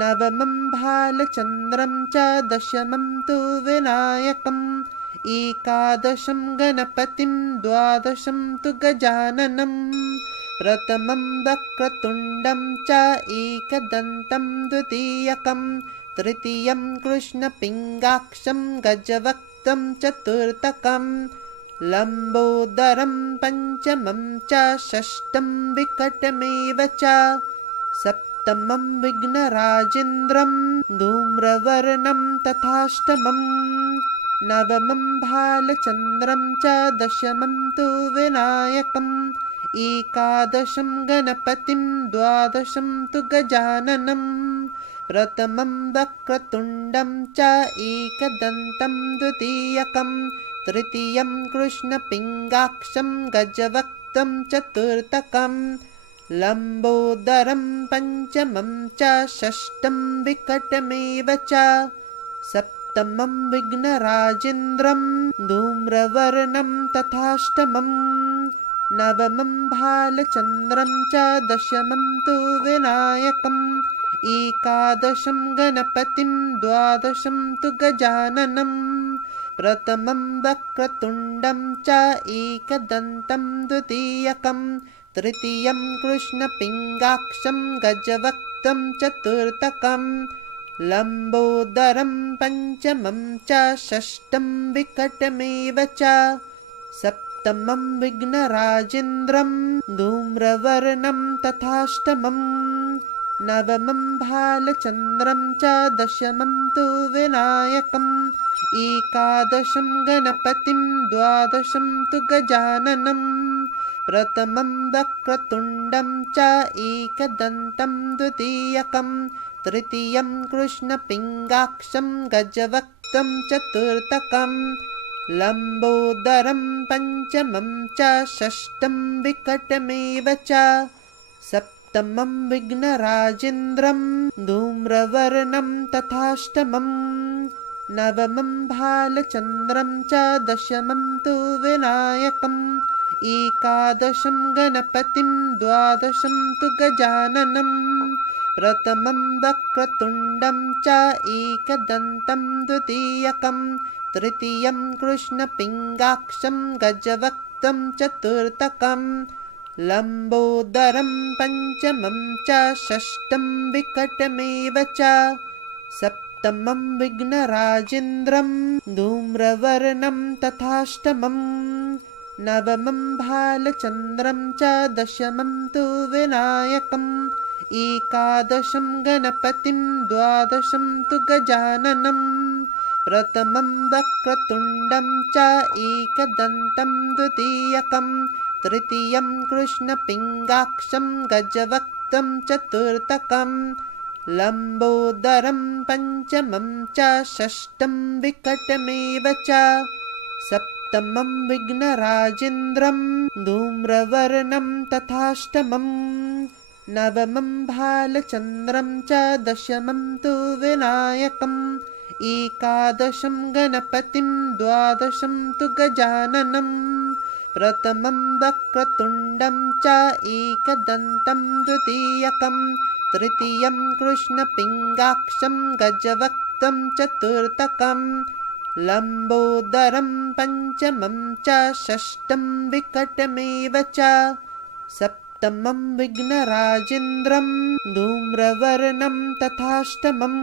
नवमं भालचन्द्रं च दशमं तु विनायकम् एकादशं गणपतिं द्वादशं तु गजाननं प्रथमं वक्रतुण्डं च एकदन्तं द्वितीयकं तृतीयं कृष्णपिङ्गाक्षं गजवक्त्रं चतुर्थकं लम्बोदरं पञ्चमं च षष्ठं विकटमेव च सप्तमं विघ्नराजेन्द्रं धूम्रवर्णं तथाष्टमं नवमं भालचन्द्रं च दशमं तु विनायकम् एकादशं गणपतिं द्वादशं तु गजाननं प्रथमं वक्रतुण्डं च एकदन्तं द्वितीयकं तृतीयं कृष्णपिङ्गाक्षं गजवक्त्रं चतुर्थकं लम्बोदरं पञ्चमं च षष्ठं विकटमेव च सप्तमं विघ्नराजेन्द्रं धूम्रवर्णं तथाष्टमं नवमं भालचन्द्रं च दशमं तु विनायकम् एकादशं गणपतिं द्वादशं तु गजाननं प्रथमं वक्रतुण्डं च एकदन्तं द्वितीयकं तृतीयं कृष्णपिङ्गाक्षं गजवक्त्रं चतुर्थकं लम्बोदरं पञ्चमं च षष्ठं विकटमेव च सप्तमं विघ्नराजेन्द्रं धूम्रवर्णं तथाष्टमं नवमं भालचन्द्रं च दशमं तु विनायकम् एकादशं गणपतिं द्वादशं तु गजाननं प्रथमं वक्रतुण्डं च एकदन्तं द्वितीयकं तृतीयं कृष्णपिङ्गाक्षं गजवक्त्रं चतुर्थकं लम्बोदरं पञ्चमं च षष्ठं विकटमेव च सप्तमं विघ्नराजेन्द्रं धूम्रवर्णं तथाष्टमं नवमं भालचन्द्रं च दशमं तु विनायकम् एकादशं गणपतिं द्वादशं तु गजाननं प्रथमं वक्रतुण्डं च एकदन्तं द्वितीयकं तृतीयं कृष्णपिङ्गाक्षं गजवक्त्रं चतुर्थकं लम्बोदरं पञ्चमं च षष्ठं विकटमेव च सप्तमं विघ्नराजेन्द्रं धूम्रवर्णं तथाष्टमं नवमं भालचन्द्रं च दशमं तु विनायकम् एकादशं गणपतिं द्वादशं तु गजाननम् प्रथमं वक्रतुण्डं च एकदन्तं द्वितीयकं तृतीयं कृष्णपिङ्गाक्षं गजवक्त्रं चतुर्थकं लम्बोदरं पञ्चमं च षष्ठं विकटमेव च सप्तमं विघ्नराजेन्द्रं धूम्रवर्णं तथाष्टमम् नवमं भालचन्द्रं च दशमं तु विनायकम् एकादशं गणपतिं द्वादशं तु गजाननम् प्रथमं वक्रतुण्डं च एकदन्तं द्वितीयकं तृतीयं कृष्णपिङ्गाक्षं गजवक्त्रं चतुर्थकं लम्बोदरं पञ्चमं च षष्ठं विकटमेव च सप्तमं विघ्नराजेन्द्रं धूम्रवर्णं तथाष्टमम्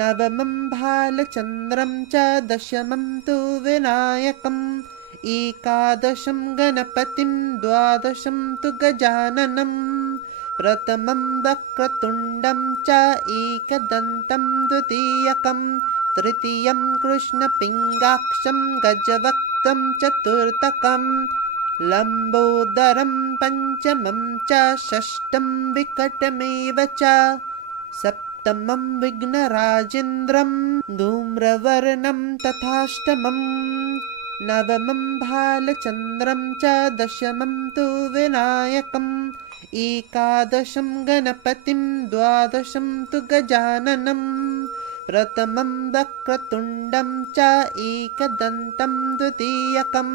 नवमं भालचन्द्रं च दशमं तु विनायकम् एकादशं गणपतिं द्वादशं तु गजाननम् प्रथमं वक्रतुण्डं च एकदन्तं द्वितीयकं तृतीयं कृष्णपिङ्गाक्षं गजवक्त्रं चतुर्थकं लम्बोदरं पञ्चमं च षष्ठं विकटमेव च सप्तमं विघ्नराजेन्द्रं धूम्रवर्णं तथाष्टमम् नवमं भालचन्द्रं च दशमं तु विनायकम् एकादशं गणपतिं द्वादशं तु गजाननम् प्रथमं वक्रतुण्डं च एकदन्तं द्वितीयकं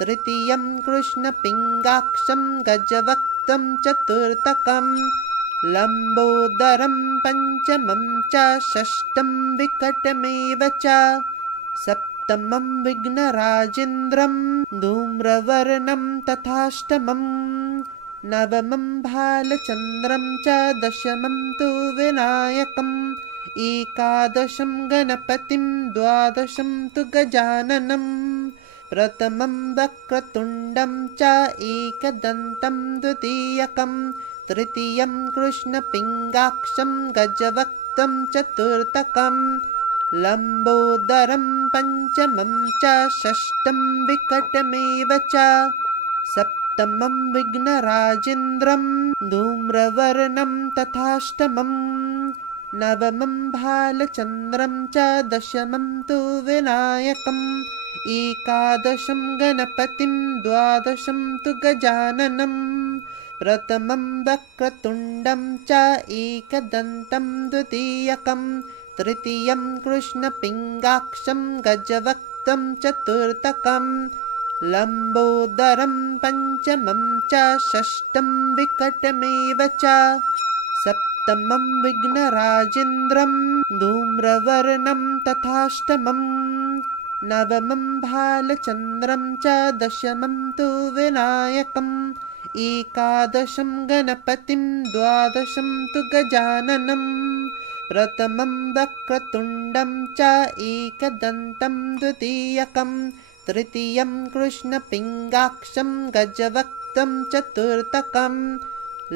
तृतीयं कृष्णपिङ्गाक्षं गजवक्त्रं चतुर्थकं लम्बोदरं पञ्चमं च षष्ठं विकटमेव च सप्तमं विघ्नराजेन्द्रं धूम्रवर्णं तथाष्टमम् नवमं भालचन्द्रं च दशमं तु विनायकम् एकादशं गणपतिं द्वादशं तु गजाननम् प्रथमं वक्रतुण्डं च एकदन्तं द्वितीयकं तृतीयं कृष्णपिङ्गाक्षं गजवक्त्रं चतुर्थकं लम्बोदरं पञ्चमं च षष्ठं विकटमेव च सप्तमं विघ्नराजेन्द्रं धूम्रवर्णं तथाष्टमम् नवमं भालचन्द्रं च दशमं तु विनायकम् एकादशं गणपतिं द्वादशं तु गजाननम् प्रथमं वक्रतुण्डं च एकदन्तं द्वितीयकं तृतीयं कृष्णपिङ्गाक्षं गजवक्त्रं चतुर्थकं लम्बोदरं पञ्चमं च षष्ठं विकटमेव च सप्तमं विघ्नराजेन्द्रं धूम्रवर्णं तथाष्टमम् नवमं भालचन्द्रं च दशमं तु विनायकम् एकादशं गणपतिं द्वादशं तु गजाननम् प्रथमं वक्रतुण्डं च एकदन्तं द्वितीयकं तृतीयं कृष्णपिङ्गाक्षं गजवक्त्रं चतुर्थकं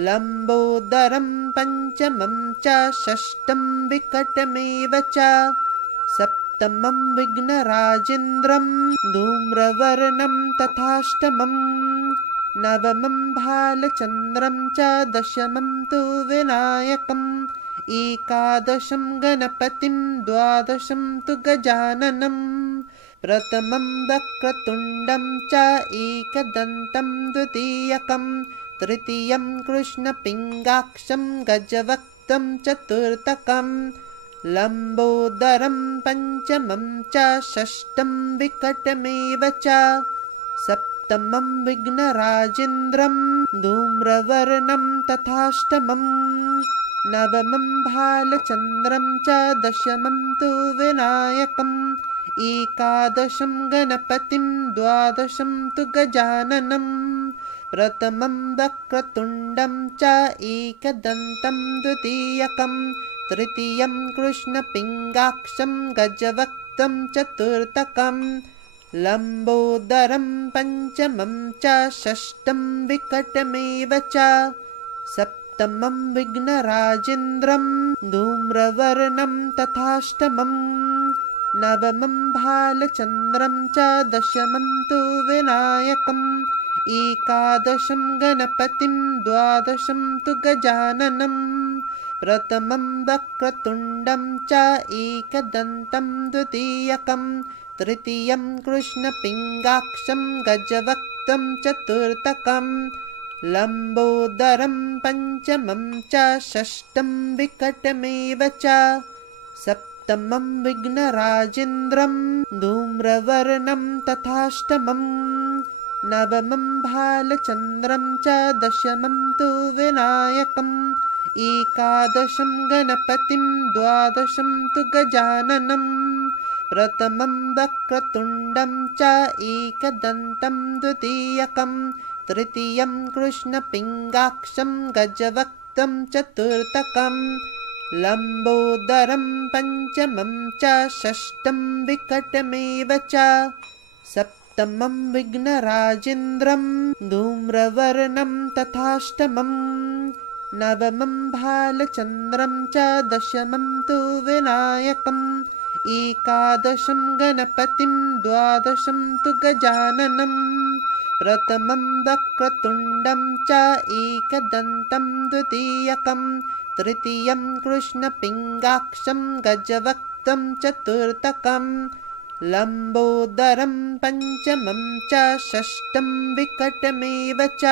लम्बोदरं पञ्चमं च षष्ठं विकटमेव च सप्तमं विघ्नराजेन्द्रं धूम्रवर्णं तथाष्टमम् नवमं भालचन्द्रं च दशमं तु विनायकम् एकादशं गणपतिं द्वादशं तु गजाननम् प्रथमं वक्रतुण्डं च एकदन्तं द्वितीयकं तृतीयं कृष्णपिङ्गाक्षं गजवक्त्रं चतुर्थकं लम्बोदरं पञ्चमं च षष्ठं विकटमेव च सप्तमं विघ्नराजेन्द्रं धूम्रवर्णं तथाष्टमम् नवमं भालचन्द्रं च दशमं तु विनायकम् एकादशं गणपतिं द्वादशं तु गजाननम् प्रथमं वक्रतुण्डं च एकदन्तं द्वितीयकं तृतीयं कृष्णपिङ्गाक्षं गजवक्त्रं चतुर्थकं लम्बोदरं पञ्चमं च षष्ठं विकटमेव च सप्तमं विघ्नराजेन्द्रं धूम्रवर्णं तथाष्टमम् नवमं भालचन्द्रं च दशमं तु विनायकम् एकादशं गणपतिं द्वादशं तु गजाननं प्रथमं वक्रतुण्डं च एकदन्तं द्वितीयकं तृतीयं कृष्णपिङ्गाक्षं गजवक्त्रं चतुर्थकं लम्बोदरं पञ्चमं च षष्ठं विकटमेव च सप्तमं विघ्नराजेन्द्रं धूम्रवर्णं तथाष्टमम् नवमं भालचन्द्रं च दशमं तु विनायकम् एकादशं गणपतिं द्वादशं तु गजाननं प्रथमं वक्रतुण्डं च एकदन्तं द्वितीयकं तृतीयं कृष्णपिङ्गाक्षं गजवक्त्रं चतुर्थकं लम्बोदरं पञ्चमं च षष्ठं विकटमेव च सप्तमं विघ्नराजेन्द्रं धूम्रवर्णं तथाष्टमम् नवमं भालचन्द्रं च दशमं तु विनायकम् एकादशं गणपतिं द्वादशं तु गजाननं प्रथमं वक्रतुण्डं च एकदन्तं द्वितीयकं तृतीयं कृष्णपिङ्गाक्षं गजवक्त्रं चतुर्थकं लम्बोदरं पञ्चमं च षष्ठं विकटमेव च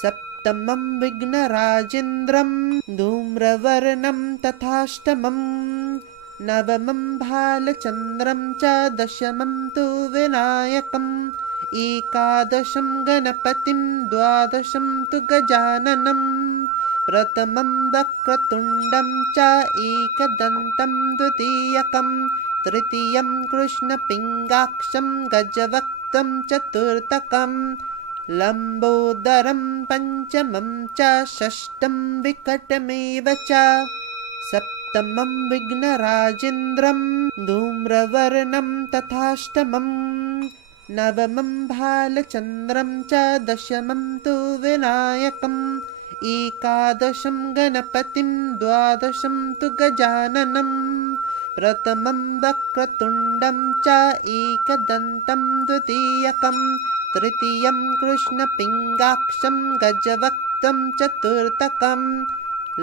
सप्तमं विघ्नराजेन्द्रं धूम्रवर्णं तथाष्टमम् नवमं भालचन्द्रं च दशमं तु विनायकम् एकादशं गणपतिं द्वादशं तु गजाननं प्रथमं वक्रतुण्डं च एकदन्तं द्वितीयकं तृतीयं कृष्णपिङ्गाक्षं गजवक्त्रं चतुर्थकं लम्बोदरं पञ्चमं च षष्ठं विकटमेव च सप्तमं विघ्नराजेन्द्रं धूम्रवर्णं तथाष्टमम् नवमं भालचन्द्रं च दशमं तु विनायकम् एकादशं गणपतिं द्वादशं तु गजाननं प्रथमं वक्रतुण्डं च एकदन्तं द्वितीयकं तृतीयं कृष्णपिङ्गाक्षं गजवक्त्रं चतुर्थकं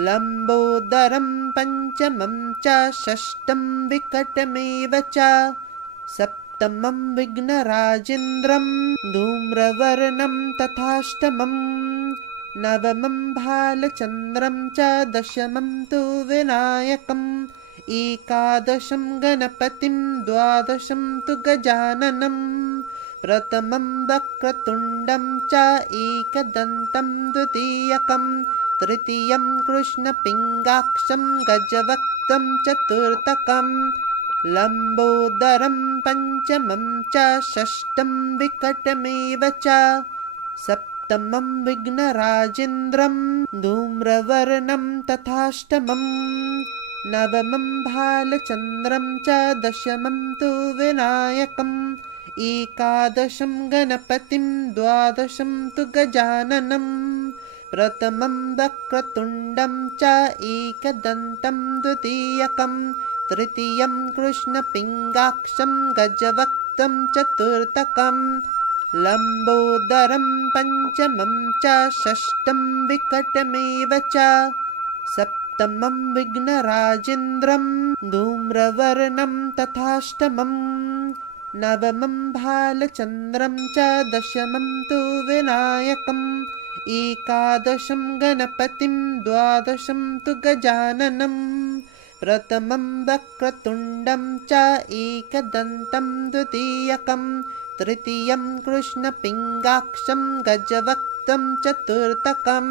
लम्बोदरं पञ्चमं च षष्ठं विकटमेव च सप्तमं विघ्नराजेन्द्रं धूम्रवर्णं तथाष्टमम् नवमं भालचन्द्रं च दशमं तु विनायकम् एकादशं गणपतिं द्वादशं तु गजाननं प्रथमं वक्रतुण्डं च एकदन्तं द्वितीयकं तृतीयं कृष्णपिङ्गाक्षं गजवक्त्रं चतुर्थकं लम्बोदरं पञ्चमं च षष्ठं विकटमेव च सप्तमं विघ्नराजेन्द्रं धूम्रवर्णं तथाष्टमम् नवमं भालचन्द्रं च दशमं तु विनायकम् एकादशं गणपतिं द्वादशं तु गजाननं प्रथमं वक्रतुण्डं च एकदन्तं द्वितीयकं तृतीयं कृष्णपिङ्गाक्षं गजवक्त्रं चतुर्थकं लम्बोदरं पञ्चमं च षष्ठं विकटमेव च सप्तमं विघ्नराजेन्द्रं धूम्रवर्णं तथाष्टमम् नवमं भालचन्द्रं च दशमं तु विनायकम् एकादशं गणपतिं द्वादशं तु गजाननं प्रथमं वक्रतुण्डं च एकदन्तं द्वितीयकं तृतीयं कृष्णपिङ्गाक्षं गजवक्त्रं चतुर्थकं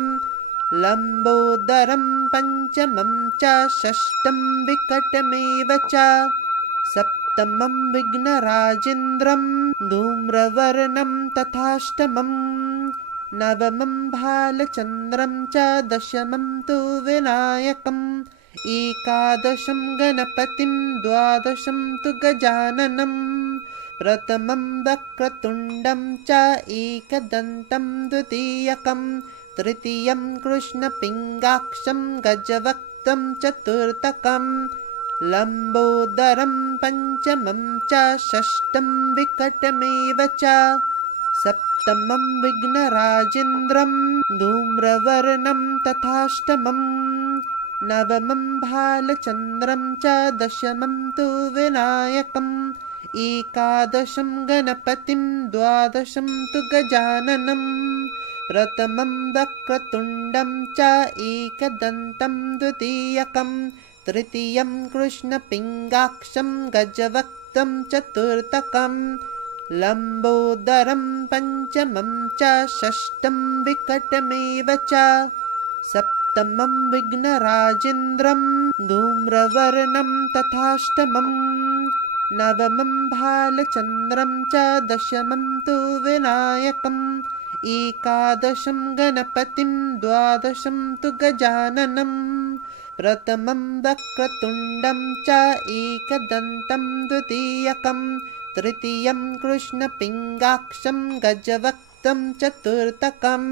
लम्बोदरं पञ्चमं च षष्ठं विकटमेव च सप्तमं विघ्नराजेन्द्रं धूम्रवर्णं तथाष्टमम् नवमं भालचन्द्रं च दशमं तु विनायकम् एकादशं गणपतिं द्वादशं तु गजाननं प्रथमं वक्रतुण्डं च एकदन्तं द्वितीयकं तृतीयं कृष्णपिङ्गाक्षं गजवक्त्रं चतुर्थकं लम्बोदरं पञ्चमं च षष्ठं विकटमेव च सप्तमं विघ्नराजेन्द्रं धूम्रवर्णं तथाष्टमं नवमं भालचन्द्रं च दशमं तु विनायकम् एकादशं गणपतिं द्वादशं तु गजाननं प्रथमं वक्रतुण्डं च एकदन्तं द्वितीयकं तृतीयं कृष्णपिङ्गाक्षं गजवक्त्रं चतुर्थकं लम्बोदरं पञ्चमं च षष्ठं विकटमेव च सप्तमं विघ्नराजेन्द्रं धूम्रवर्णं तथाष्टमं नवमं भालचन्द्रं च दशमं तु विनायकम् एकादशं गणपतिं द्वादशं तु गजाननं प्रथमं वक्रतुण्डं च एकदन्तं द्वितीयकं तृतीयं कृष्णपिङ्गाक्षं गजवक्त्रं चतुर्थकं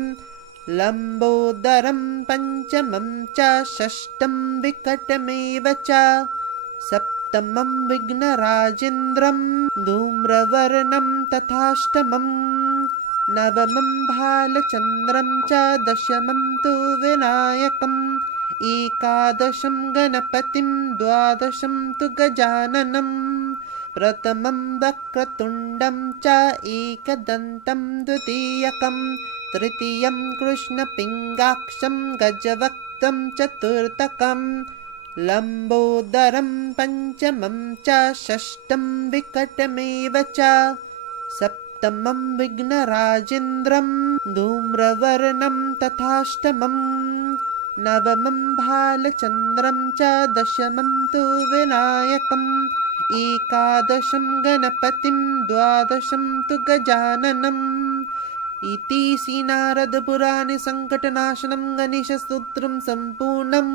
लम्बोदरं पञ्चमं च षष्ठं विकटमेव च सप्तमं विघ्नराजेन्द्रं धूम्रवर्णं तथाष्टमं नवमं भालचन्द्रं च दशमं तु विनायकम् एकादशं गणपतिं द्वादशं तु गजाननं प्रथमं वक्रतुण्डं च एकदन्तं द्वितीयकं तृतीयं कृष्णपिङ्गाक्षं गजवक्त्रं चतुर्थकं लम्बोदरं पञ्चमं च षष्ठं विकटमेव च सप्तमं विघ्नराजेन्द्रं धूम्रवर्णं तथाष्टमं नवमं भालचन्द्रं च दशमं तु विनायकम् एकादशं गणपतिं द्वादशं तु गजाननम् इति श्रीनारदपुराणे सङ्कटनाशनं गणेशस्तोत्रं सम्पूर्णम्।